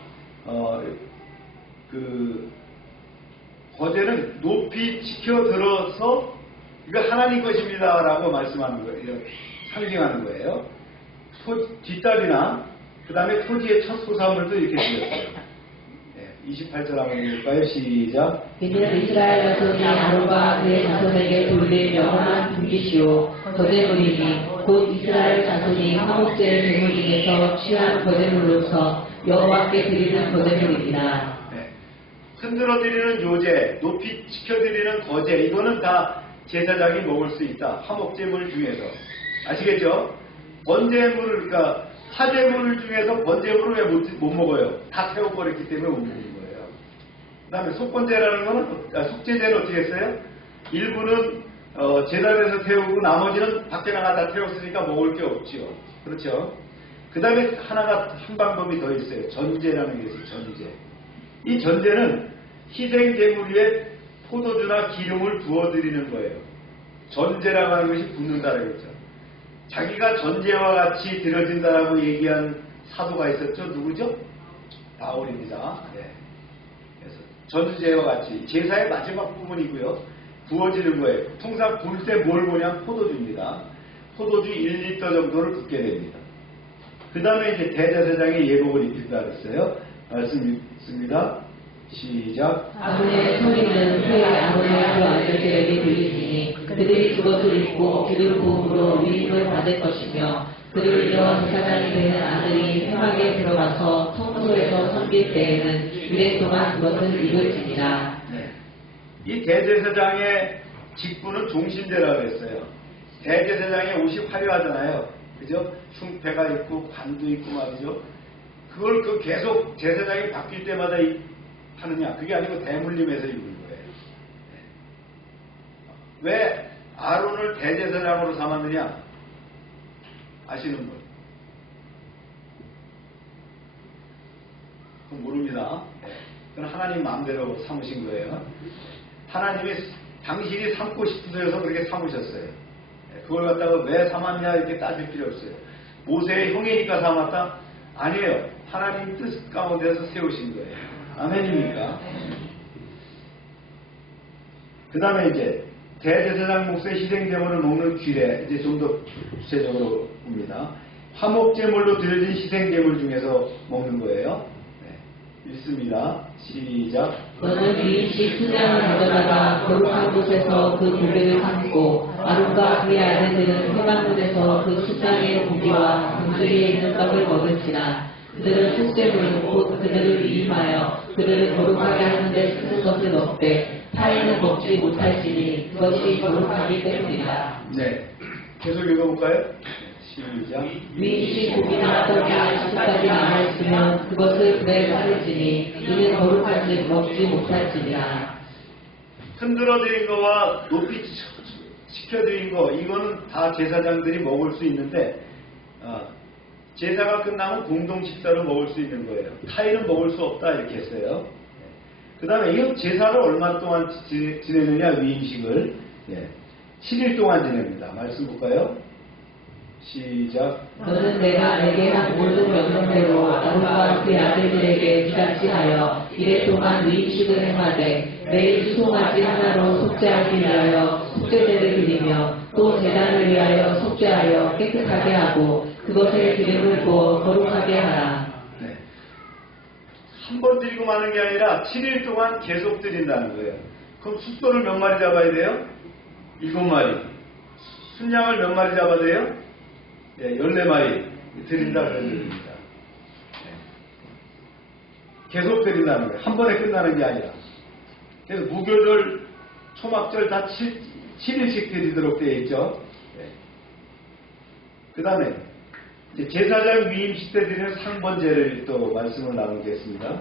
거제는 높이 치켜들어서 이거 하나님 것입니다라고 말씀하는 거예요. 상징하는 거예요. 뒷다리나 그 다음에 토지의 첫 소사물도 이렇게 드렸어요. 28절 한번 읽을까요? 시작. 이는 이스라엘 자손이 아론과 그의 자손에게 돌릴 영원한 분깃이요 거제물이니 곧 이스라엘 자손이 화목제 제물 중에서 취한 거제물로서 여호와께 드리는 거제물이니라. 네. 흔들어 드리는 요제, 높이 치켜드리는 거제, 이거는 다 제사장이 먹을 수 있다. 화목제물 중에서. 아시겠죠? 번제물을, 그러니까 화제물 중에서 번제물을 왜 못 먹어요? 다 태워버렸기 때문에 못 먹는 거예요. 그 다음에 속번제라는 거는, 속제제는 어떻게 했어요? 일부는 제단에서 태우고 나머지는 밖에 나가다 태웠으니까 먹을 게 없지요. 그렇죠? 그 다음에 하나가 한 방법이 더 있어요. 전제라는 게 있어요. 전제. 이 전제는 희생제물 위에 포도주나 기름을 부어드리는 거예요. 전제라고 하는 것이 붓는다라고 했죠. 자기가 전제와 같이 드려진다라고 얘기한 사도가 있었죠. 누구죠? 바울입니다. 네. 그래서 전제와 같이 제사의 마지막 부분이고요. 부어지는 거예요. 통상 부을 때 뭘 보냐면 포도주입니다. 포도주 1리터 정도를 붓게 됩니다. 그 다음에 이제 대제사장의 예복을 입힌다 그랬어요. 말씀 읽습니다. 시작. 아론의 소리는 그의 아론의 두 아들들에게 들리시니 그들이 그것을 입고 기름 부음으로 위임을 받을 것이며 그를 이어 제사장이 되는 아들이 회막에 들어가서 성소에서 섬길 때에는 이래 동안 그것을 입을지니라. 네. 이 대제사장의 직분은 종신대라고 했어요. 대제사장의 옷이 화려하잖아요. 그죠? 흉패가 있고 관도 있고 말이죠. 그걸 계속 제사장이 바뀔 때마다 하느냐? 그게 아니고 대물림에서 입은 거예요. 왜 아론을 대제사장으로 삼았느냐? 아시는 분? 그건 모릅니다. 그건 하나님 마음대로 삼으신 거예요. 하나님이 당신이 삼고 싶으셔서 그렇게 삼으셨어요. 그걸 갖다가 왜 삼았냐 이렇게 따질 필요 없어요. 모세의 형이니까 삼았다? 아니에요. 하나님 뜻 가운데서 세우신 거예요. 아멘입니까? 그 다음에 이제 대제사장 목사의 희생제물을 먹는 규례, 이제 좀 더 구체적으로 봅니다. 화목제물로 드려진 희생제물 중에서 먹는 거예요. 네. 읽습니다. 시작. 너는 위임식 순양을 가져다가 거룩한 곳에서 그 고기를 삶고 아론과 그의 아들들은 회막문에서 그 순양의 고기와 금수리에 있는 떡을 먹을지라. 그들은 속죄물 곧 그들을 위임하여 그들을 거룩하게 하는데 쓰는 것을 먹되 타인은 먹지 못할지니 그것이 거룩하기 때문이다. 네. 계속 읽어볼까요? 시작. 위임식 고기나 떡이 식까지 남아있으면 그것을 그에 살을지니 이는 거룩한지 먹지 못할지니라. 흔들어드린 거와 높이 시켜드린 거, 이거는 다 제사장들이 먹을 수 있는데 제사가 끝나면 공동 식사로 먹을 수 있는 거예요. 타인은 먹을 수 없다 이렇게 했어요. 그 다음에 이 제사를 얼마 동안 지내느냐, 위임식을 7일 동안 지냅니다. 말씀 볼까요? 시작. 너는 내가 내게 한 모든 명령대로 아론과 그의 아들들에게 이같이 하여 이래 동안 위임식을 행하되 매일 수송아지 하나로 속죄하기 위하여 속죄제를 드리며 또 제단을 위하여 속죄하여 깨끗하게 하고 그것에 기름을 부어 거룩하게 하라. 네. 한 번 드리고 마는 게 아니라 7일 동안 계속 드린다는 거예요. 그럼 숫소를 몇 마리 잡아야 돼요? 7마리. 순양을 몇 마리 잡아야 돼요? 14마리 드린다 그런 얘기입니다. 계속 드린다는 거예요. 한 번에 끝나는 게 아니라. 그래서 무교절, 초막절 다 7일씩 드리도록 되어 있죠. 그 다음에 제사장 위임식 때 드리는 상번제를 또 말씀을 나누겠습니다.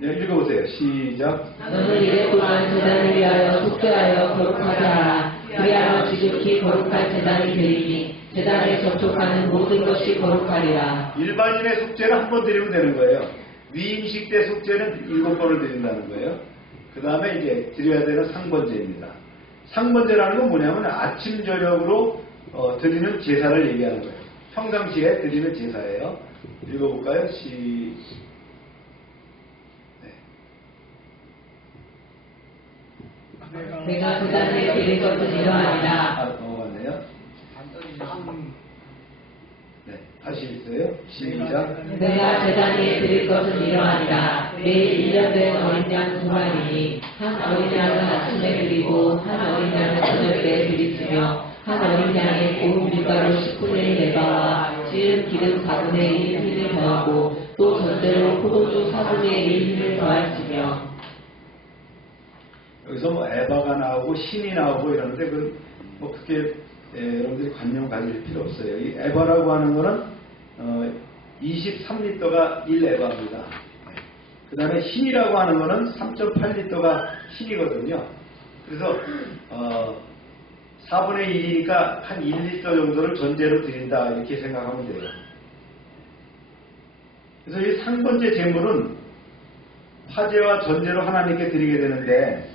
읽어보세요. 시작. 너는 이래 동안 제단을 위하여 속죄하여 거룩하게 하라. 그리하여 지극히 거룩한 제단이 되리니 제단에 접촉하는 모든 것이 거룩하리라. 일반인의 속죄는 한 번 드리면 되는 거예요. 위임식 때 속죄는 7번을 드린다는 거예요. 그 다음에 이제 드려야 되는 상번제입니다. 상번제라는 건 뭐냐면 아침 저녁으로 드리는 제사를 얘기하는 거예요. 평상시에 드리는 제사예요. 읽어볼까요? 내가 제단에 드릴 것은 이러하니라. 넘어갔네요. 네, 다시 읽어요. 시작. 내가 제단에 드릴 것은 이러하니라. 매일 1년 된 어린 양 2마리니 한 어린 양은 아침에 드리고 한 어린 양은 저녁에 드리시며 한 어린 양의 고운 밀가루 10분의 1 에바와 지은 기름 4분의 1 흰을 더하고 또 전대로 포도주 4분의 1 흰을 더할지며. 여기서 뭐 에바가 나오고 신이 나오고 이러는데 뭐 그게 여러분들이 관념 가질 필요 없어요. 이 에바라고 하는 거는 23리터가 1에바입니다. 그 다음에 신이라고 하는 거는 3.8리터가 신이거든요. 그래서 4분의 1이니까 한 1리터 정도를 전제로 드린다 이렇게 생각하면 돼요. 그래서 이 상번제 제물은 화제와 전제로 하나님께 드리게 되는데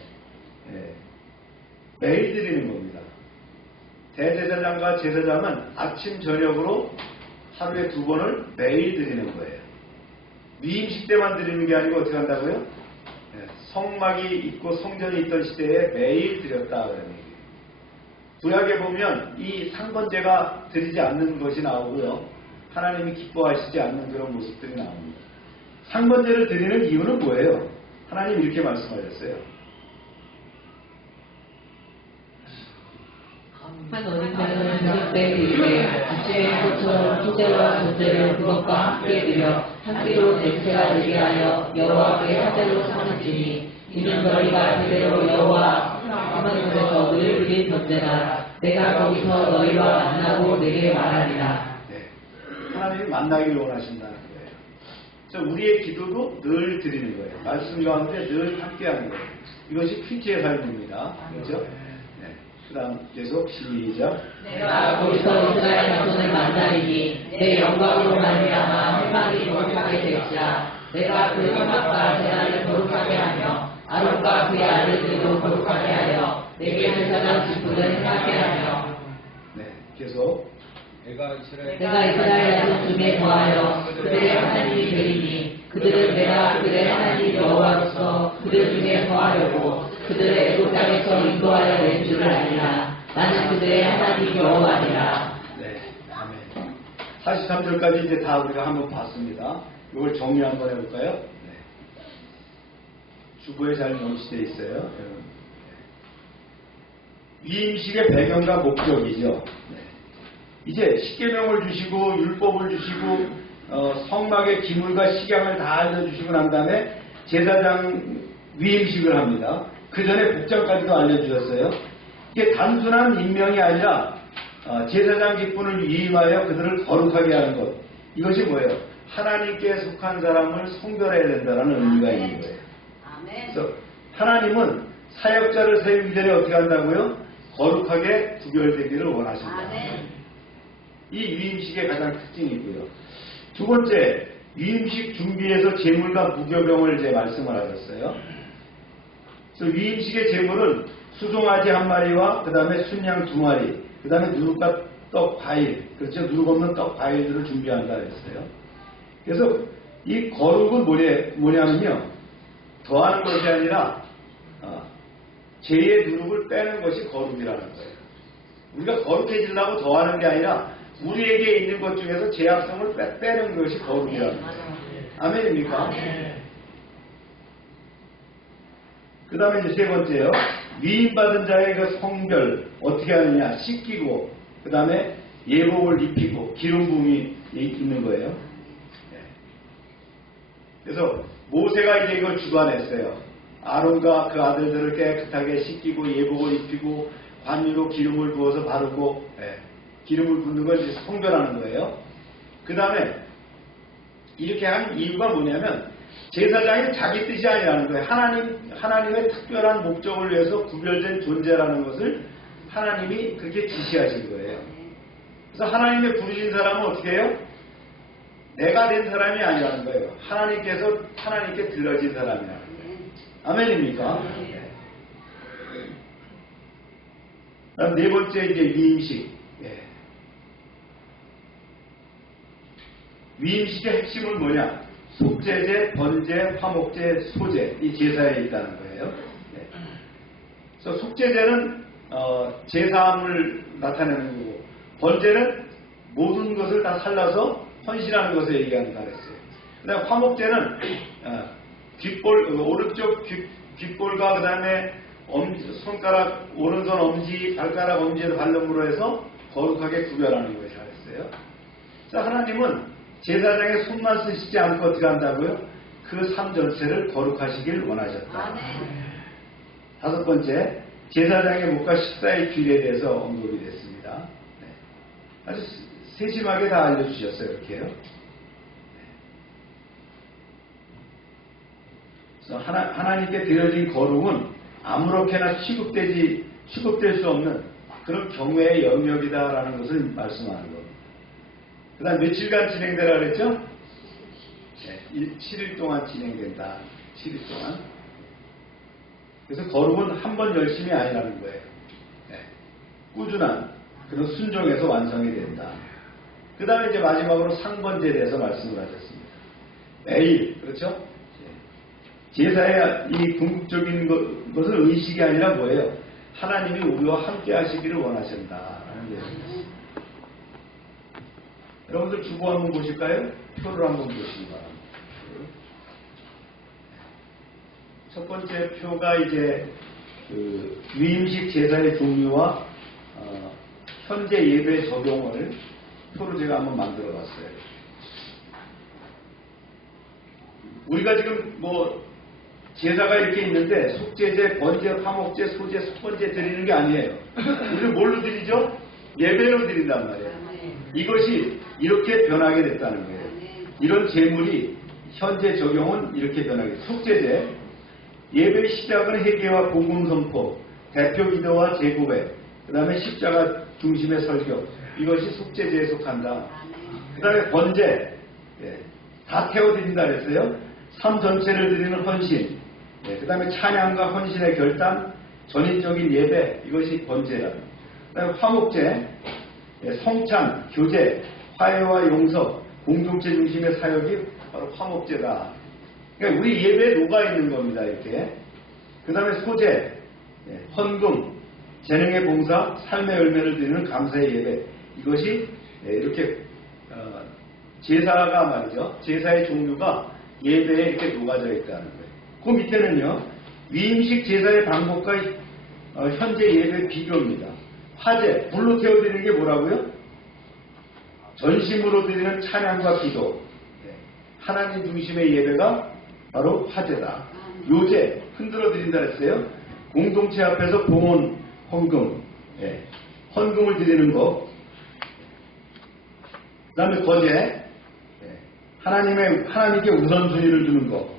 매일 드리는 겁니다. 대제사장과 제사장은 아침 저녁으로 하루에 2번을 매일 드리는 거예요. 위임식 때만 드리는 게 아니고 어떻게 한다고요? 성막이 있고 성전이 있던 시대에 매일 드렸다 그러는 얘기예요. 구약에 보면 이 상번제가 드리지 않는 것이 나오고요. 하나님이 기뻐하시지 않는 그런 모습들이 나옵니다. 상번제를 드리는 이유는 뭐예요? 하나님 이렇게 말씀하셨어요. 한 어린 양은 저녁 때 드리되 아침에 그것처럼 소제와 전제를 그것과 함께 드려 한 끼로 냄새가 되게 하여 여호와께 화제로 삼을지니 이는 너희가 제대로 여호와 회막문에서 늘 드릴 번제라. 내가 거기서 너희와 만나고 내게 말하리라. 하나님이 만나기를 원하신다는 거예요. 그래서 우리의 기도도 늘 드리는 거예요. 말씀 가운데 늘 함께하는 거예요. 이것이 퀴즈의 삶입니다. 그렇죠? 네. 그 다음 계속 시작. 내가 거기서 이스라엘 자손을 만나리니 내 영광으로 말미암아 회막이 거룩하게 될지라. 내가 그 회막과 제단을 거룩하게 하며 아론과 그의 아들들도 거룩하게 하여 내게 제사장 직분을 행하게 하며. 네, 계속. 내가 이스라엘 자손 중에 거하여 그들의 하나님이 되리니 그들은 내가 그들의 하나님 여호와로서 그들 중에 거하려고 그들의 애굽 땅에서 인도하여 낸 줄을 알리라. 나는 그들의 하나님 여호와니라. 네, 아멘. 43절까지 이제 다 우리가 한번 봤습니다. 이걸 정리 한번 해볼까요? 네. 주보에 잘 명시되어 있어요. 여러분. 위임식의 배경과 목적이죠. 네. 이제 십계명을 주시고 율법을 주시고 성막의 기물과 식양을 다 알려주시고 난 다음에 제사장 위임식을 합니다. 그 전에 복장까지도 알려주셨어요. 이게 단순한 임명이 아니라 제사장 직분을 위임하여 그들을 거룩하게 하는 것. 이것이 뭐예요? 하나님께 속한 사람을 성별해야 된다는 의미가 있는 거예요. 그래서 하나님은 사역자를 세우기 전에 어떻게 한다고요? 거룩하게 구별되기를 원하신다. 이 위임식의 가장 특징이고요. 두 번째, 위임식 준비에서 제물과 무교병을 이제 말씀을 하셨어요. 그래서 위임식의 제물은 수송아지 한 마리와 그 다음에 순양 두 마리, 그 다음에 누룩과 떡, 과일, 그렇죠? 누룩 없는 떡, 과일들을 준비한다 했어요. 그래서 이 거룩은 뭐냐면요, 더하는 것이 아니라 죄의 누룩을 빼는 것이 거룩이라는 거예요. 우리가 거룩해지려고 더하는 게 아니라 우리에게 있는 것 중에서 죄악성을 빼는 것이 거룩이라는 거예요. 아멘입니까? 그 다음에 이제 세 번째요. 위임받은 자의 그 성별 어떻게 하느냐, 씻기고 그 다음에 예복을 입히고 기름 부음이 있는 거예요. 네. 그래서 모세가 이제 이걸 주관했어요. 아론과 그 아들들을 깨끗하게 씻기고 예복을 입히고 관유로 기름을 부어서 바르고, 네. 기름을 붓는 걸 이제 성별하는 거예요. 그 다음에 이렇게 한 이유가 뭐냐면 제사장이 자기 뜻이 아니라는 거예요. 하나님의 특별한 목적을 위해서 구별된 존재라는 것을 하나님이 그렇게 지시하신 거예요. 그래서 하나님의 부르신 사람은 어떻게 해요? 내가 된 사람이 아니라는 거예요. 하나님께서 하나님께 들려진 사람이라는 거예요. 아멘입니까? 네 번째 이제 위임식. 위임식의 핵심은 뭐냐? 속죄제, 번제, 화목제, 소제, 이 제사에 있다는 거예요. 네. 그래서 속죄제는 제사함을 나타내는 거고, 번제는 모든 것을 다 살라서 헌신하는 것을 얘기한다 그랬어요. 그다음에 화목제는 오른쪽 귓볼과 그다음에 손가락, 오른손 엄지, 발가락 엄지에도 발름으로 해서 거룩하게 구별하는 것을 잘했어요. 그래서 하나님은 제사장의 손만 쓰시지 않고 어떻게 한다고요? 그 삶 전체를 거룩하시길 원하셨다. 다섯 번째, 제사장의 목과 식사의 규례에 대해서 언급이 됐습니다. 네. 아주 세심하게 다 알려주셨어요. 이렇게요. 네. 그래서 하나님께 드려진 거룩은 아무렇게나 취급될 수 없는 그런 경외의 영역이다라는 것을 말씀하는 겁니다. 그 다음 며칠간 진행되라 그랬죠? 네, 7일 동안 진행된다. 7일 동안. 그래서 거룩은 한 번 열심이 아니라는 거예요. 네, 꾸준한 그런 순종에서 완성이 된다. 그 다음에 이제 마지막으로 상번제에 대해서 말씀을 하셨습니다. 매일, 그렇죠? 제사의 이 궁극적인 것은 의식이 아니라 뭐예요? 하나님이 우리와 함께 하시기를 원하신다라는 거예요. 여러분들 주보 한번 보실까요? 표를 한번 보시기 바랍니다. 첫 번째 표가 이제 그 위임식 제사의 종류와 현재 예배 적용을 표로 제가 한번 만들어 봤어요. 우리가 지금 뭐 제사가 이렇게 있는데 속죄제, 번제, 화목제, 소제, 속번제 드리는 게 아니에요. 우리는 뭘로 드리죠? 예배로 드린단 말이에요. 이것이 이렇게 변하게 됐다는 거예요. 이런 제물이 현재 적용은 이렇게 변하겠습니다. 속죄제. 예배 시작은 회개와 복음 선포, 대표 기도와 재고백, 그 다음에 십자가 중심의 설교. 이것이 속죄제에 속한다. 그 다음에 번제. 다 태워드린다 그랬어요. 삶 전체를 드리는 헌신. 그 다음에 찬양과 헌신의 결단, 전인적인 예배. 이것이 번제다. 그 다음에 화목제. 성찬, 교제, 화해와 용서, 공동체 중심의 사역이 바로 화목제다. 그러니까 우리 예배에 녹아있는 겁니다. 이렇게. 그 다음에 소제, 헌금, 재능의 봉사, 삶의 열매를 드리는 감사의 예배. 이것이 이렇게 제사가 말이죠. 제사의 종류가 예배에 이렇게 녹아져 있다는 거예요. 그 밑에는요. 위임식 제사의 방법과 현재 예배 비교입니다. 화제, 불로 태워드리는 게 뭐라고요? 전심으로 드리는 찬양과 기도. 하나님 중심의 예배가 바로 화제다. 요제, 흔들어 드린다 했어요. 공동체 앞에서 봉헌, 헌금. 헌금을 드리는 거. 그 다음에 거제, 하나님께 우선순위를 주는 거.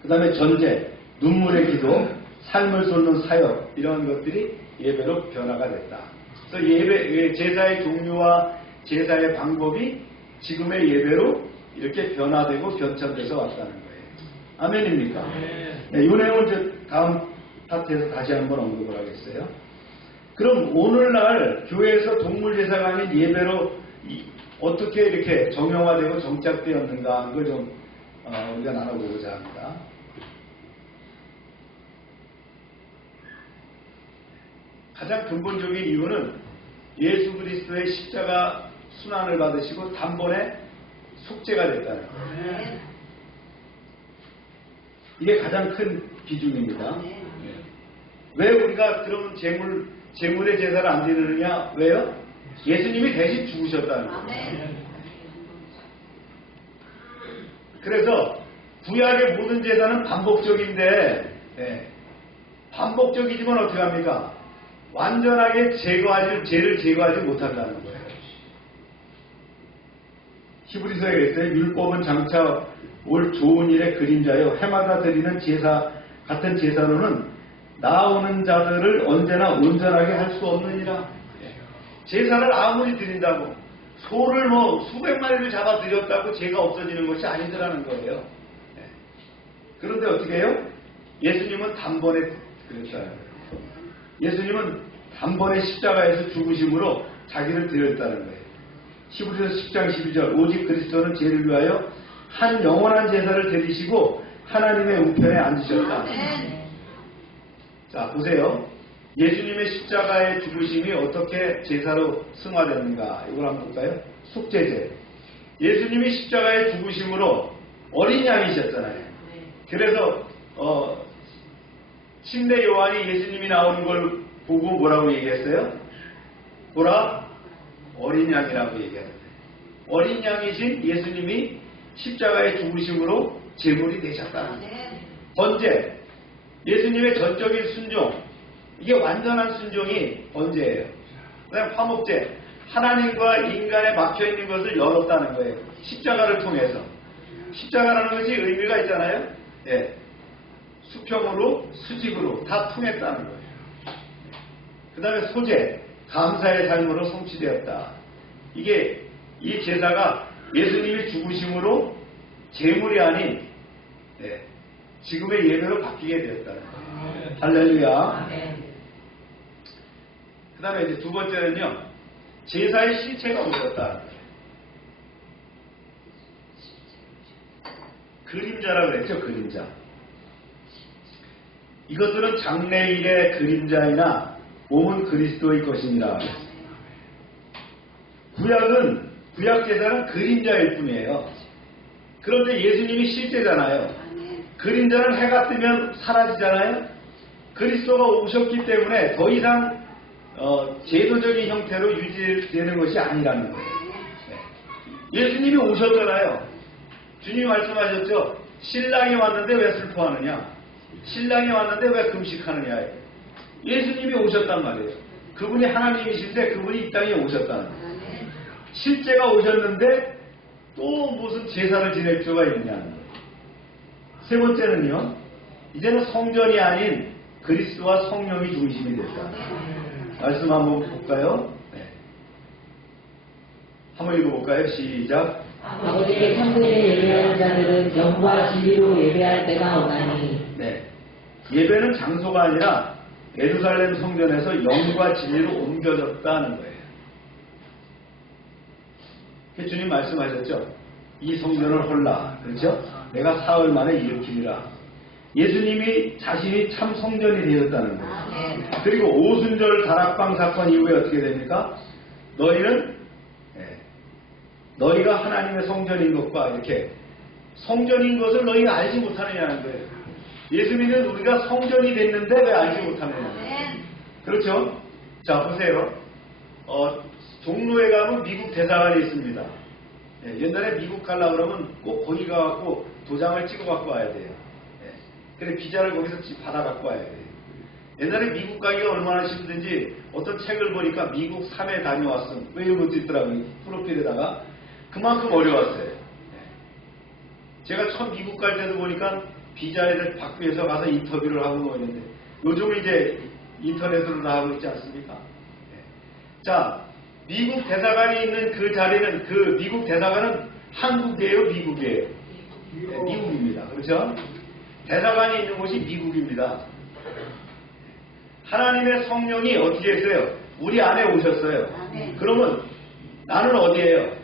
그 다음에 전제, 눈물의 기도, 삶을 쏟는 사역. 이런 것들이 예배로 변화가 됐다. 그래서 예배, 제사의 종류와 제사의 방법이 지금의 예배로 이렇게 변화되고 변천돼서 왔다는 거예요. 아멘입니까? 네, 이 내용은 이제 다음 파트에서 다시 한번 언급을 하겠어요. 그럼 오늘날 교회에서 동물 제사가 아닌 예배로 어떻게 이렇게 정형화되고 정착되었는가 이걸 좀 우리가 나눠보고자 합니다. 가장 근본적인 이유는 예수 그리스도의 십자가 순환을 받으시고 단번에 속죄가 됐다는 거예요. 이게 가장 큰 비중입니다. 왜 우리가 그런 재물의 제사를 안 드리느냐? 왜요? 예수님이 대신 죽으셨다는 거예요. 그래서 구약의 모든 제사는 반복적인데 반복적이지만 어떻게 합니까? 완전하게 죄를 제거하지 못한다는 거예요. 히브리서에 그랬어요. 율법은 장차 올 좋은 일의 그림자요. 해마다 드리는 제사 같은 제사로는 나오는 자들을 언제나 온전하게 할 수 없느니라. 제사를 아무리 드린다고 소를 수백 마리를 잡아 드렸다고 죄가 없어지는 것이 아니더라는 거예요. 그런데 어떻게 해요? 예수님은 단번에 그랬어요. 예수님은 단번에 십자가에서 죽으심으로 자기를 드렸다는 거예요. 히브리서 10장 12절 오직 그리스도는 죄를 위하여 한 영원한 제사를 드리시고 하나님의 우편에 앉으셨다. 자 보세요. 예수님의 십자가의 죽으심이 어떻게 제사로 승화됐는가 이걸 한번 볼까요? 속죄제. 예수님이 십자가의 죽으심으로 어린 양이셨잖아요. 그래서 침례 요한이 예수님이 나오는 걸 보고 뭐라고 얘기했어요? 보라 어린 양이라고 얘기하는데 어린 양이신 예수님이 십자가의 죽으심으로 제물이 되셨다. 번제. 예수님의 전적인 순종. 이게 완전한 순종이 번제예요. 그다음 화목제. 하나님과 인간에 막혀있는 것을 열었다는 거예요. 십자가를 통해서. 십자가라는 것이 의미가 있잖아요. 수평으로 수직으로 다 통했다는 거예요. 그 다음에 소제. 감사의 삶으로 성취되었다. 이게 이 제사가 예수님이 죽으심으로 제물이 아닌 지금의 예배로 바뀌게 되었다는 거예요. 할렐루야. 그 다음에 이제 두 번째는요. 제사의 실체가 오셨다. 그림자라고 그랬죠. 그림자. 이것들은 장래일의 그림자이나 몸은 그리스도의 것이니라. 구약 제사는 그림자일 뿐이에요. 그런데 예수님이 실제잖아요. 그림자는 해가 뜨면 사라지잖아요. 그리스도가 오셨기 때문에 더 이상 제도적인 형태로 유지되는 것이 아니라는 거예요. 예수님이 오셨잖아요. 주님이 말씀하셨죠. 신랑이 왔는데 왜 슬퍼하느냐? 신랑이 왔는데 왜 금식하느냐? 예수님이 오셨단 말이에요. 그분이 하나님이신데 그분이 이 땅에 오셨다는 거예요. 실제가 오셨는데 또 무슨 제사를 지낼 필요가 있느냐는 거예요. 세 번째는요, 이제는 성전이 아닌 그리스도와 성령이 중심이 됐다. 말씀 한번 볼까요? 네. 한번 읽어볼까요? 시작. 아버지께 참되게 예배하는 자들은 영과 진리로 예배할 때가 오나니. 네. 예배는 장소가 아니라 예루살렘 성전에서 영과 진리로 옮겨졌다는 거예요. 주님 말씀하셨죠? 이 성전을 홀라. 그렇죠? 내가 사흘 만에 일으키리라. 예수님이 자신이 참 성전이 되었다는 거예요. 그리고 오순절 다락방 사건 이후에 어떻게 됩니까? 너희가 하나님의 성전인 것과 이렇게 성전인 것을 너희가 알지 못하느냐는 거예요. 예수 믿는 우리가 성전이 됐는데 왜 알지 못하느냐. 그렇죠? 자, 보세요. 종로에 가면 미국 대사관이 있습니다. 옛날에 미국 가려고 그러면 꼭 거기 가갖고 도장을 찍어 갖고 와야 돼요. 그래 비자를 거기서 받아 갖고 와야 돼요. 옛날에 미국 가기가 얼마나 힘든지 어떤 책을 보니까 미국 3회 다녀왔음. 왜 이런 것도 있더라고요. 프로필에다가. 그만큼 어려웠어요. 제가 처음 미국 갈 때도 보니까 비자를 받기 위해서 가서 인터뷰를 하고 뭐 있는데 요즘은 이제 인터넷으로 다 하고 있지 않습니까? 자, 미국 대사관이 있는 그 자리는 그 미국 대사관은 한국이에요, 미국이에요? 네, 미국입니다. 그렇죠? 대사관이 있는 곳이 미국입니다. 하나님의 성령이 어떻게 했어요? 우리 안에 오셨어요. 그러면 나는 어디에요?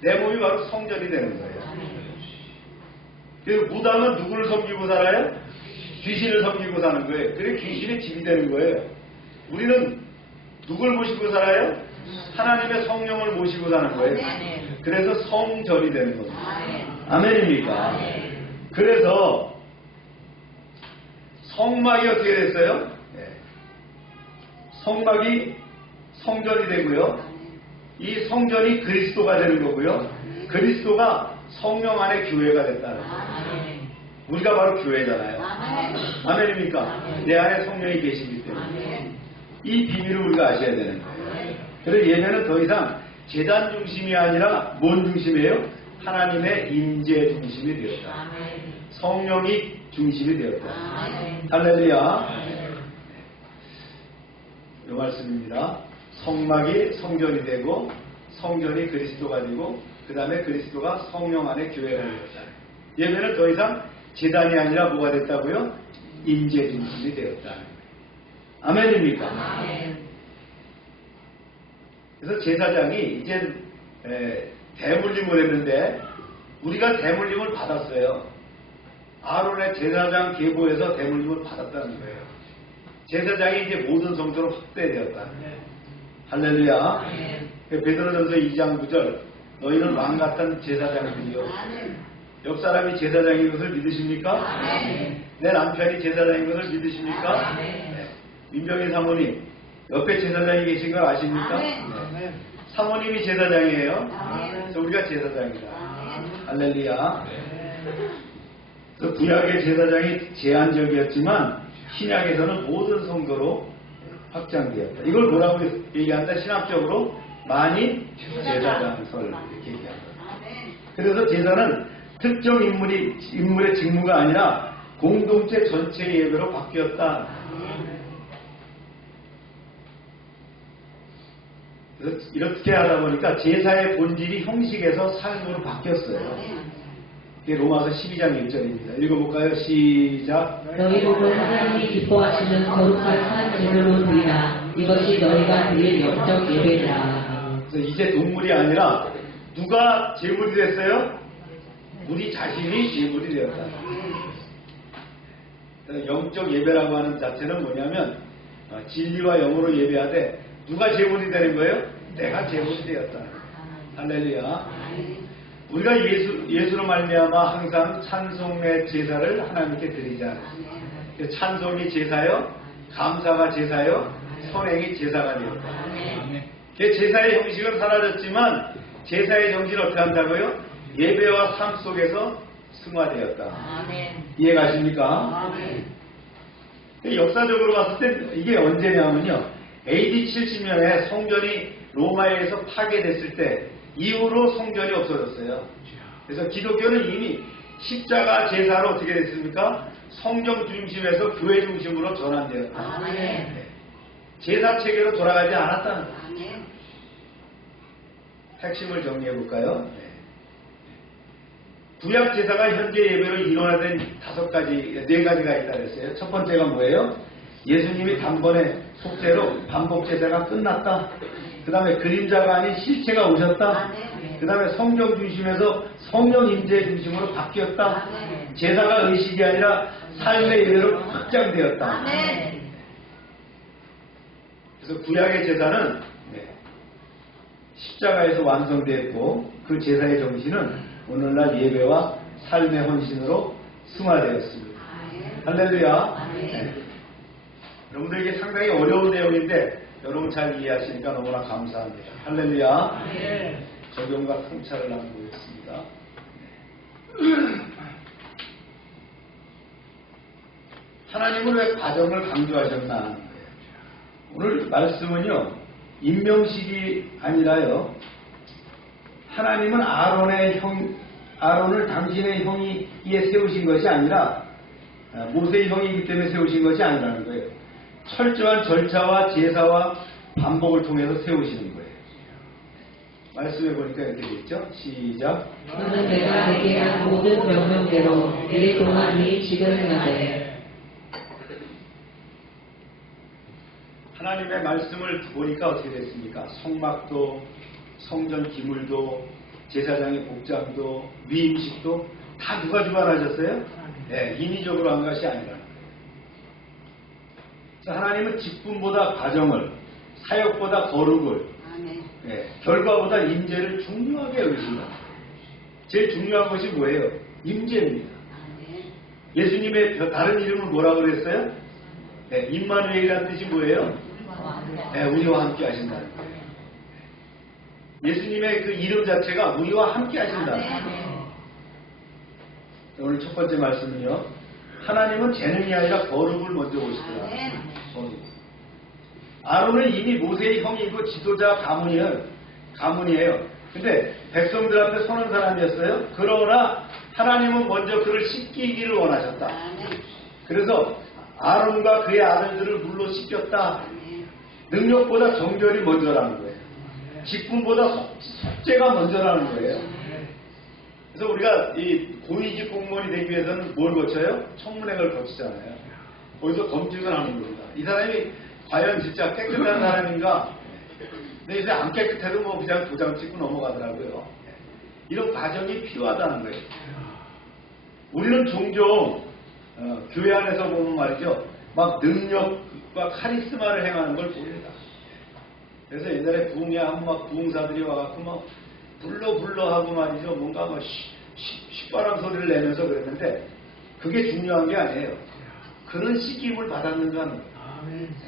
내 몸이 바로 성전이 되는 거예요. 그 무당은 누구를 섬기고 살아요? 귀신을 섬기고 사는 거예요. 그래 귀신의 집이 되는 거예요. 우리는 누굴 모시고 살아요? 하나님의 성령을 모시고 사는 거예요. 그래서 성전이 되는 겁니다. 아멘입니까? 그래서 성막이 어떻게 됐어요? 성막이 성전이 되고요. 이 성전이 그리스도가 되는 거고요. 그리스도가 성령 안에 교회가 됐다는 거예요. 우리가 바로 교회잖아요. 아멘입니까? 내 안에 성령이 계시기 때문에 이 비밀을 우리가 아셔야 되는 거예요. 그래서 예배는 더 이상 제단 중심이 아니라 뭔 중심이에요? 하나님의 임재 중심이 되었다. 성령이 중심이 되었다. 할렐루야. 이 말씀입니다. 성막이 성전이 되고 성전이 그리스도가 되고 그 다음에 그리스도가 성령 안에 교회가 되었다. 예배는 더 이상 제단이 아니라 뭐가 됐다고요? 임재 중심이 되었다. 아멘입니까? 그래서 제사장이 이제 대물림을 했는데 우리가 대물림을 받았어요. 아론의 제사장 계보에서 대물림을 받았다는 거예요. 제사장이 이제 모든 성도로 확대되었다. 할렐루야. 베드로전서 2장 9절 너희는 왕 같은 제사장들이요. 옆 사람이 제사장인 것을 믿으십니까? 내 남편이 제사장인 것을 믿으십니까? 민병희 사모님 옆에 제사장이 계신 걸 아십니까? 사모님이 제사장이에요. 그래서 우리가 제사장이다. 할렐루야. 그래서 구약의 제사장이 제한적이었지만 신약에서는 모든 성도로 확장되었다. 이걸 뭐라고 얘기한다? 신학적으로 만인 제사장설 이렇게 얘기한다. 그래서 제사는 특정 인물의 직무가 아니라 공동체 전체 예배로 바뀌었다. 그래서 이렇게 하다 보니까 제사의 본질이 형식에서 삶으로 바뀌었어요. 이게 로마서 12장 1절입니다. 읽어볼까요? 시작. 너희 몸을 하나님이 기뻐하시는 거룩한 산 제물로 드리라. 이것이 너희가 드릴 영적 예배라. 그래서 이제 동물이 아니라 누가 제물이 됐어요? 우리 자신이 제물이 되었다. 영적 예배라고 하는 자체는 뭐냐면 진리와 영으로 예배하되 누가 제물이 되는 거예요? 내가 제물이 되었다. 할렐루야. 우리가 예수로 말미암아 항상 찬송의 제사를 하나님께 드리자. 찬송이 제사요, 감사가 제사요, 선행이 제사가 되었다. 제사의 형식은 사라졌지만 제사의 정신을 어떻게 한다고요? 예배와 삶 속에서 승화되었다. 이해가십니까? 역사적으로 봤을 때 이게 언제냐면요. AD 70년에 성전이 로마에서 파괴됐을 때 이후로 성전이 없어졌어요. 그래서 기독교는 이미 십자가 제사로 어떻게 됐습니까? 성경 중심에서 교회 중심으로 전환되었다. 네. 제사 체계로 돌아가지 않았다는 거예요. 핵심을 정리해 볼까요? 네. 구약 제사가 현재 예배로 일원화된 4가지가 있다 그랬어요. 첫 번째가 뭐예요? 예수님이 단번에 속죄로 반복 제사가 끝났다. 그 다음에 그림자가 아닌 실체가 오셨다. 그 다음에 성경 중심에서 성령 임재 중심으로 바뀌었다. 제사가 의식이 아니라 삶의 예배로 확장되었다. 그래서 구약의 제사는 십자가에서 완성되었고 그 제사의 정신은 오늘날 예배와 삶의 헌신으로 승화되었습니다. 할렐루야. 네. 여러분들에게 상당히 어려운 내용인데 여러분 잘 이해하시니까 너무나 감사합니다. 할렐루야. 네. 적용과 통찰을 나누겠습니다. 하나님은 왜 과정을 강조하셨나 하는 거예요. 오늘 말씀은요, 임명식이 아니라요, 하나님은 아론을 당신의 형이에 세우신 것이 아니라 모세의 형이기 때문에 세우신 것이 아니라는 거예요. 철저한 절차와 제사와 반복을 통해서 세우시는 거예요. 말씀해 보니까 이렇게 되어 있죠. 시작. 너는 내가 내게 한 모든 명령대로 이래 동안이 지금 행하되. 하나님의 말씀을 보니까 어떻게 됐습니까? 성막도, 성전 기물도, 제사장의 복장도, 위임식도 다 누가 주관하셨어요? 네, 인위적으로 한 것이 아니라. 하나님은 직분보다 과정을, 사역보다 거룩을, 결과보다 임재를 중요하게 여기십니다. 제일 중요한 것이 뭐예요? 임재입니다. 예수님의 다른 이름은 뭐라고 그랬어요? 네, 임마누엘이라는 뜻이 뭐예요? 네, 우리와 함께 하신다는 거예요. 예수님의 그 이름 자체가 우리와 함께 하신다는 거예요. 오늘 첫 번째 말씀은요, 하나님은 재능이 아니라 거룩을 먼저 보시더라. 아론은 이미 모세의 형이고 지도자 가문이에요. 근데 백성들 앞에 서는 사람이었어요. 그러나 하나님은 먼저 그를 씻기기를 원하셨다. 그래서 아론과 그의 아들들을 물로 씻겼다. 능력보다 정결이 먼저라는 거예요. 직분보다 속죄가 먼저라는 거예요. 그래서 우리가 이 고위직 공무원이 되기 위해서는 뭘 거쳐요? 청문회를 거치잖아요. 거기서 검증을 하는 겁니다. 이 사람이 과연 진짜 깨끗한 사람인가? 근데 이제 안 깨끗해도 뭐 그냥 도장 찍고 넘어가더라고요. 이런 과정이 필요하다는 거예요. 우리는 종종 교회 안에서 보면 말이죠, 막 능력과 카리스마를 행하는 걸 봅니다. 그래서 옛날에 부흥회 하면 막 부흥사들이 와갖고 막 불러 하고 말이죠, 뭔가 막 식바람 소리를 내면서 그랬는데 그게 중요한 게 아니에요. 그런 씻김을 받았는가 하는 거예요.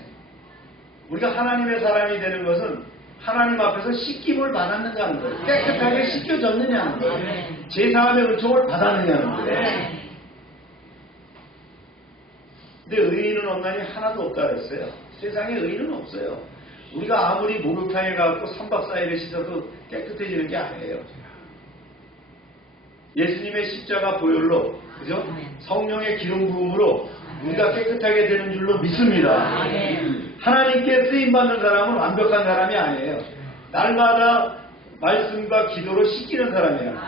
우리가 하나님의 사람이 되는 것은 하나님 앞에서 씻김을 받았는가 하는 거예요. 깨끗하게 씻겨졌느냐는 거예요. 제사함의 은총을 받았느냐는 거예요. 근데 의인은 없나니 하나도 없다 그랬어요. 세상에 의인은 없어요. 우리가 아무리 목욕탕에 가서 3박 4일을 씻어도 깨끗해지는 게 아니에요. 예수님의 십자가 보혈로, 그죠? 성령의 기름 부음으로 우리가 깨끗하게 되는 줄로 믿습니다. 하나님께 쓰임받는 사람은 완벽한 사람이 아니에요. 날마다 말씀과 기도로 씻기는 사람이에요.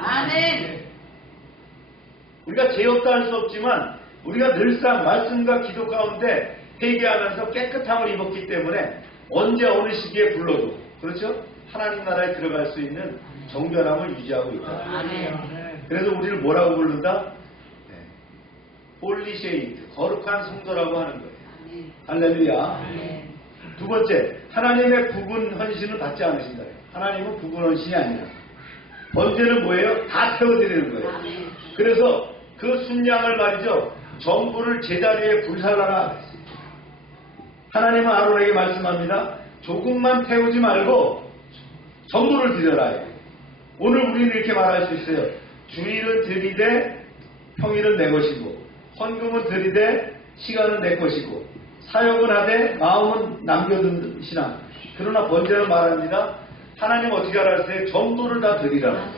우리가 죄 없다 할 수 없지만 우리가 늘상 말씀과 기도 가운데 회개하면서 깨끗함을 입었기 때문에 언제 어느 시기에 불러도, 그렇죠? 하나님 나라에 들어갈 수 있는 정결함을 유지하고 있다. 그래서 우리를 뭐라고 부른다? 홀리 쉐이드, 거룩한 성도라고 하는 거예요. 할렐루야. 두 번째, 하나님의 부분 헌신을 받지 않으신다. 하나님은 부분 헌신이 아니라 번제는 뭐예요? 다 태워드리는 거예요. 그래서 그 순양을 말이죠, 전부를 제자리에 불살라라. 하나님은 아론에게 말씀합니다. 조금만 태우지 말고 전부를 드려라. 오늘 우리는 이렇게 말할 수 있어요. 주일은 드리되 평일은 내 것이고, 헌금은 드리되 시간은 내 것이고, 사역은 하되 마음은 남겨둔시나. 그러나 번제는 말합니다. 하나님 어떻게 하라세요? 전부를 다 드리라.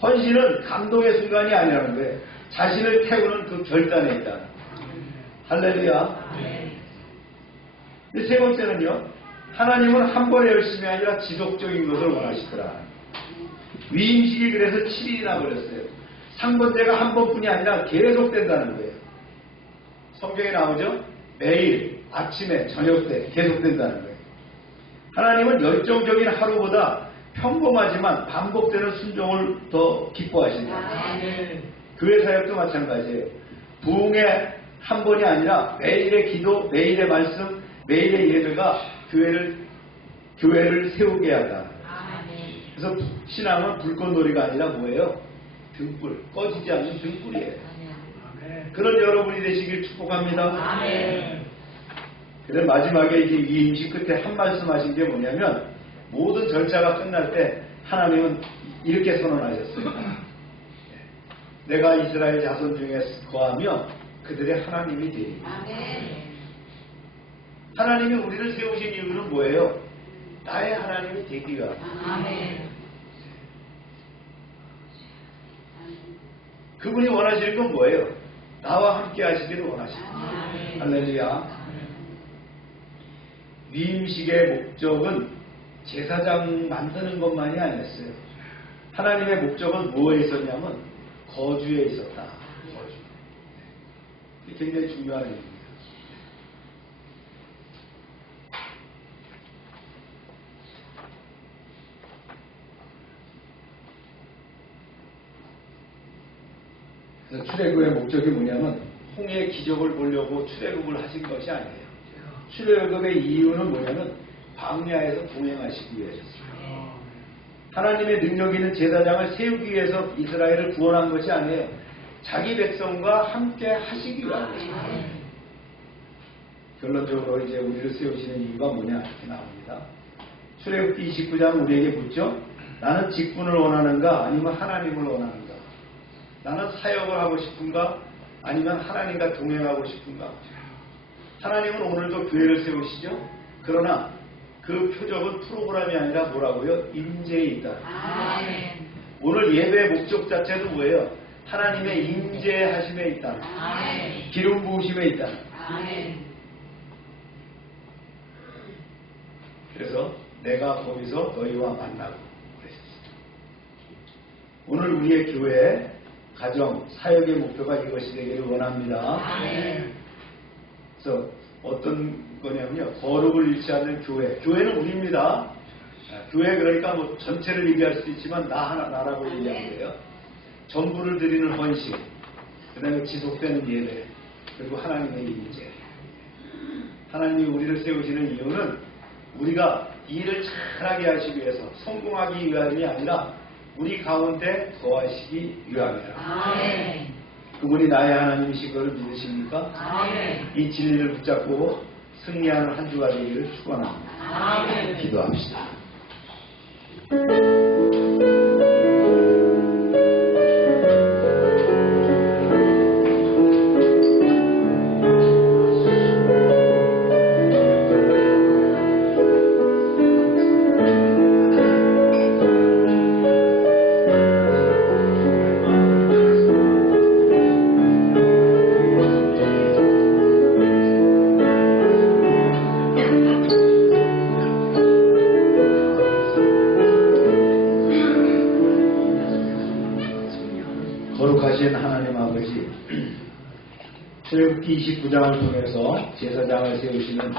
헌신은 감동의 순간이 아니라는 거예요. 자신을 태우는 그 결단에 있다. 할렐루야. 근데 세 번째는요. 하나님은 한 번의 열심이 아니라 지속적인 것을 원하시더라. 위임식이 그래서 7일이나 걸렸어요. 상번제가 한 번뿐이 아니라 계속된다는 거예요. 성경에 나오죠? 매일 아침에 저녁 때 계속된다는 거예요. 하나님은 열정적인 하루보다 평범하지만 반복되는 순종을 더 기뻐하신다. 교회 사역도 마찬가지예요. 부흥의 한 번이 아니라 매일의 기도, 매일의 말씀, 매일의 예배가 교회를 세우게 하다. 그래서 신앙은 불꽃놀이가 아니라 뭐예요? 등불, 꺼지지 않는 등불이에요. 그런 여러분이 되시길 축복합니다. 그래서 마지막에 이제 이 임시 끝에 한 말씀 하신 게 뭐냐면, 모든 절차가 끝날 때 하나님은 이렇게 선언하셨어요. 내가 이스라엘 자손 중에 거하며 그들의 하나님이 되리. 하나님이 우리를 세우신 이유는 뭐예요? 나의 하나님이 되기 위함. 그분이 원하시는 건 뭐예요? 나와 함께 하시기를 원하십니다. 할렐루야. 위임식의 목적은 제사장 만드는 것만이 아니었어요. 하나님의 목적은 뭐에 있었냐면 거주에 있었다. 거주. 이게 굉장히 중요한 얘기입니다. 그래서 출애굽의 목적이 뭐냐면 홍해의 기적을 보려고 출애굽을 하신 것이 아니에요. 출애굽의 이유는 뭐냐면 광야에서 동행하시기 위해서였어요. 하나님의 능력 있는 제사장을 세우기 위해서 이스라엘을 구원한 것이 아니에요. 자기 백성과 함께 하시기 위함이에요. 결론적으로 이제 우리를 세우시는 이유가 뭐냐 이렇게 나옵니다. 출애굽기 29장 우리에게 묻죠. 나는 직분을 원하는가 아니면 하나님을 원하는가? 나는 사역을 하고 싶은가 아니면 하나님과 동행하고 싶은가? 하나님은 오늘도 교회를 세우시죠. 그러나 그 표적은 프로그램이 아니라 뭐라고요? 임재에 있다. 오늘 예배의 목적 자체도 뭐예요? 하나님의 임재하심에 있다. 기름 부으심에 있다. 그래서 내가 거기서 너희와 만나고 그랬습니다. 오늘 우리의 교회, 가정, 사역의 목표가 이것이 되기를 원합니다. 그래서 어떤 거냐면요. 거룩을 잃지 않는 교회. 교회는 우리입니다. 교회 그러니까 뭐 전체를 얘기할 수 있지만 나라고 얘기하는 거예요. 전부를 드리는 헌신, 그 다음에 지속되는 예배, 그리고 하나님의 임재. 하나님이 우리를 세우시는 이유는 우리가 일을 잘하게 하시기 위해서 성공하기 위함이 아니라 우리 가운데 거하시기 위함이라. 그분이 나의 하나님이신 것을 믿으십니까? 이 진리를 붙잡고 승리하는 한 주가 되기를 축원합니다. 기도합시다. 거룩하신 하나님 아버지, 출애굽기 29장을 통해서 제사장을 세우시는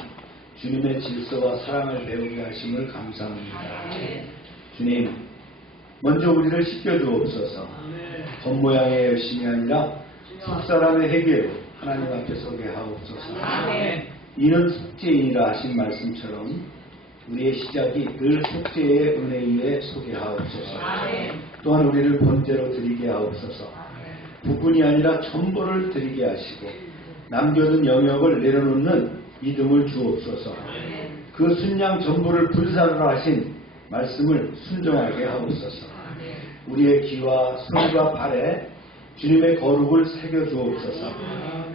주님의 질서와 사랑을 배우게 하심을 감사합니다. 주님, 먼저 우리를 씻겨주옵소서. 겉모양의 열심이 아니라 속사람의 회개로 하나님 앞에 서게 하옵소서. 이는 속죄이라 하신 말씀처럼 우리의 시작이 늘 속죄의 은혜 위에 서게 하옵소서. 또한 우리를 번제로 드리게 하옵소서. 부분이 아니라 전부를 드리게 하시고 남겨둔 영역을 내려놓는 믿음을 주옵소서. 그 순양 전부를 불사로 하신 말씀을 순종하게 하옵소서. 우리의 귀와 손과 발에 주님의 거룩을 새겨 주옵소서.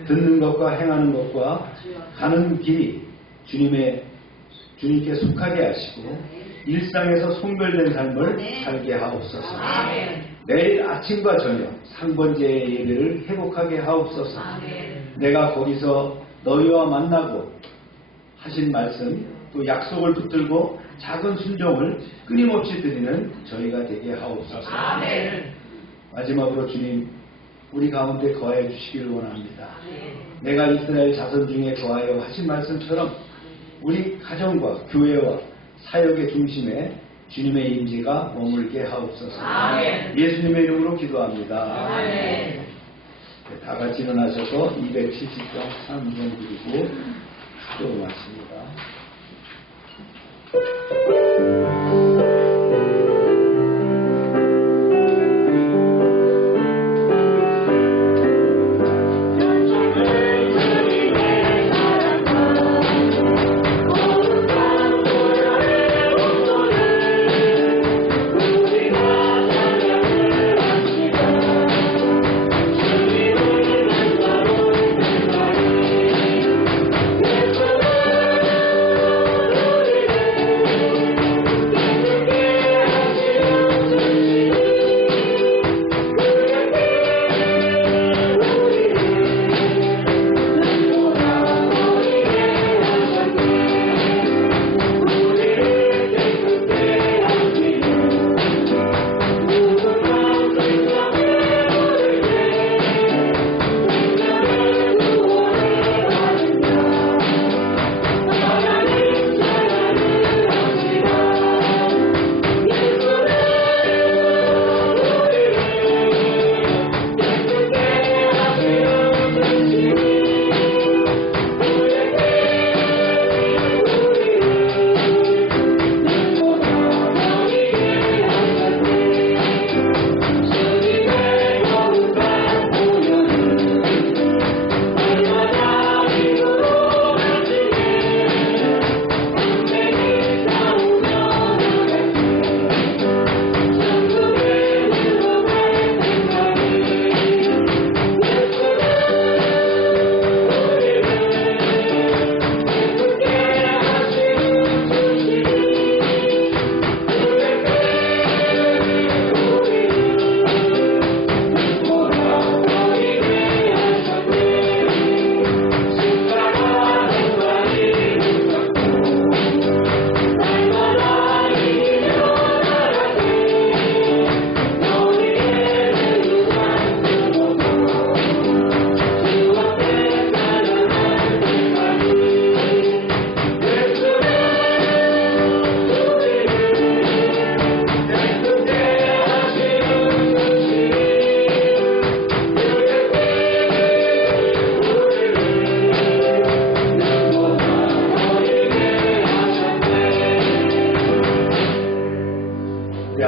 듣는 것과 행하는 것과 가는 길이 주님께 속하게 하시고 일상에서 송별된 삶을 살게 하옵소서. 내일 아침과 저녁 상번제의 예배를 회복하게 하옵소서. 내가 거기서 너희와 만나고 하신 말씀 또 약속을 붙들고 작은 순종을 끊임없이 드리는 저희가 되게 하옵소서. 마지막으로 주님, 우리 가운데 거하여 주시기를 원합니다. 내가 이스라엘 자손 중에 거하여 하신 말씀처럼 우리 가정과 교회와 사역의 중심에 주님의 임재가 머물게 하옵소서. 예수님의 이름으로 기도합니다. 네, 다 같이 일어나셔서 270장 3번 드리고 기도를 마칩니다.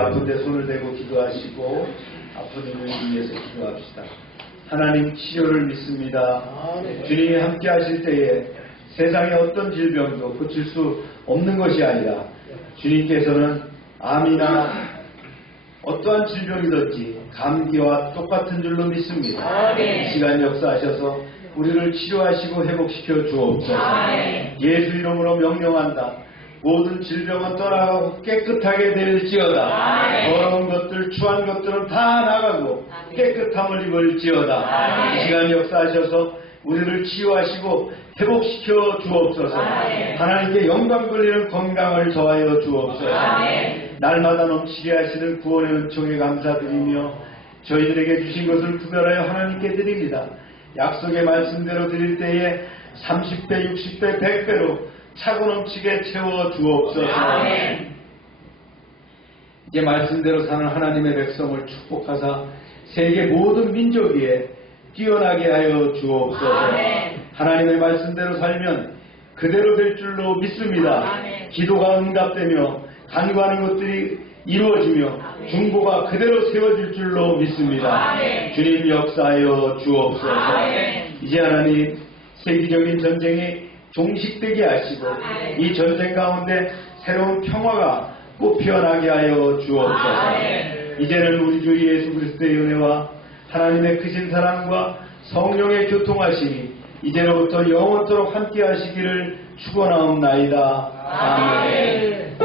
아픈데 손을 대고 기도하시고 아픈 이를 위해서 기도합시다. 하나님, 치료를 믿습니다. 주님이 함께 하실 때에 세상의 어떤 질병도 고칠 수 없는 것이 아니라 주님께서는 암이나 어떠한 질병이든지 감기와 똑같은 줄로 믿습니다. 이 시간 역사하셔서 우리를 치료하시고 회복시켜 주옵소서. 예수 이름으로 명령한다. 모든 질병은 떠나가고 깨끗하게 될지어다. 더러운 것들, 추한 것들은 다 나가고 깨끗함을 입을지어다. 이 시간 역사하셔서 우리를 치유하시고 회복시켜 주옵소서. 하나님께 영광 돌리는 건강을 더하여 주옵소서. 날마다 넘치게 하시는 구원의 은총에 감사드리며 저희들에게 주신 것을 구별하여 하나님께 드립니다. 약속의 말씀대로 드릴 때에 30배, 60배, 100배로 차고 넘치게 채워 주옵소서. 이제 말씀대로 사는 하나님의 백성을 축복하사 세계 모든 민족 위에 뛰어나게 하여 주옵소서. 하나님의 말씀대로 살면 그대로 될 줄로 믿습니다. 기도가 응답되며 간구하는 것들이 이루어지며 중보가 그대로 세워질 줄로 믿습니다. 주님 역사하여 주옵소서. 이제 하나님, 세계적인 전쟁이 종식되게 하시고 이 전쟁 가운데 새로운 평화가 꽃피어나게 하여 주옵소서. 이제는 우리 주 예수 그리스도의 은혜와 하나님의 크신 사랑과 성령의 교통하심이 이제로부터 영원토록 함께 하시기를 축원하옵나이다. 아멘.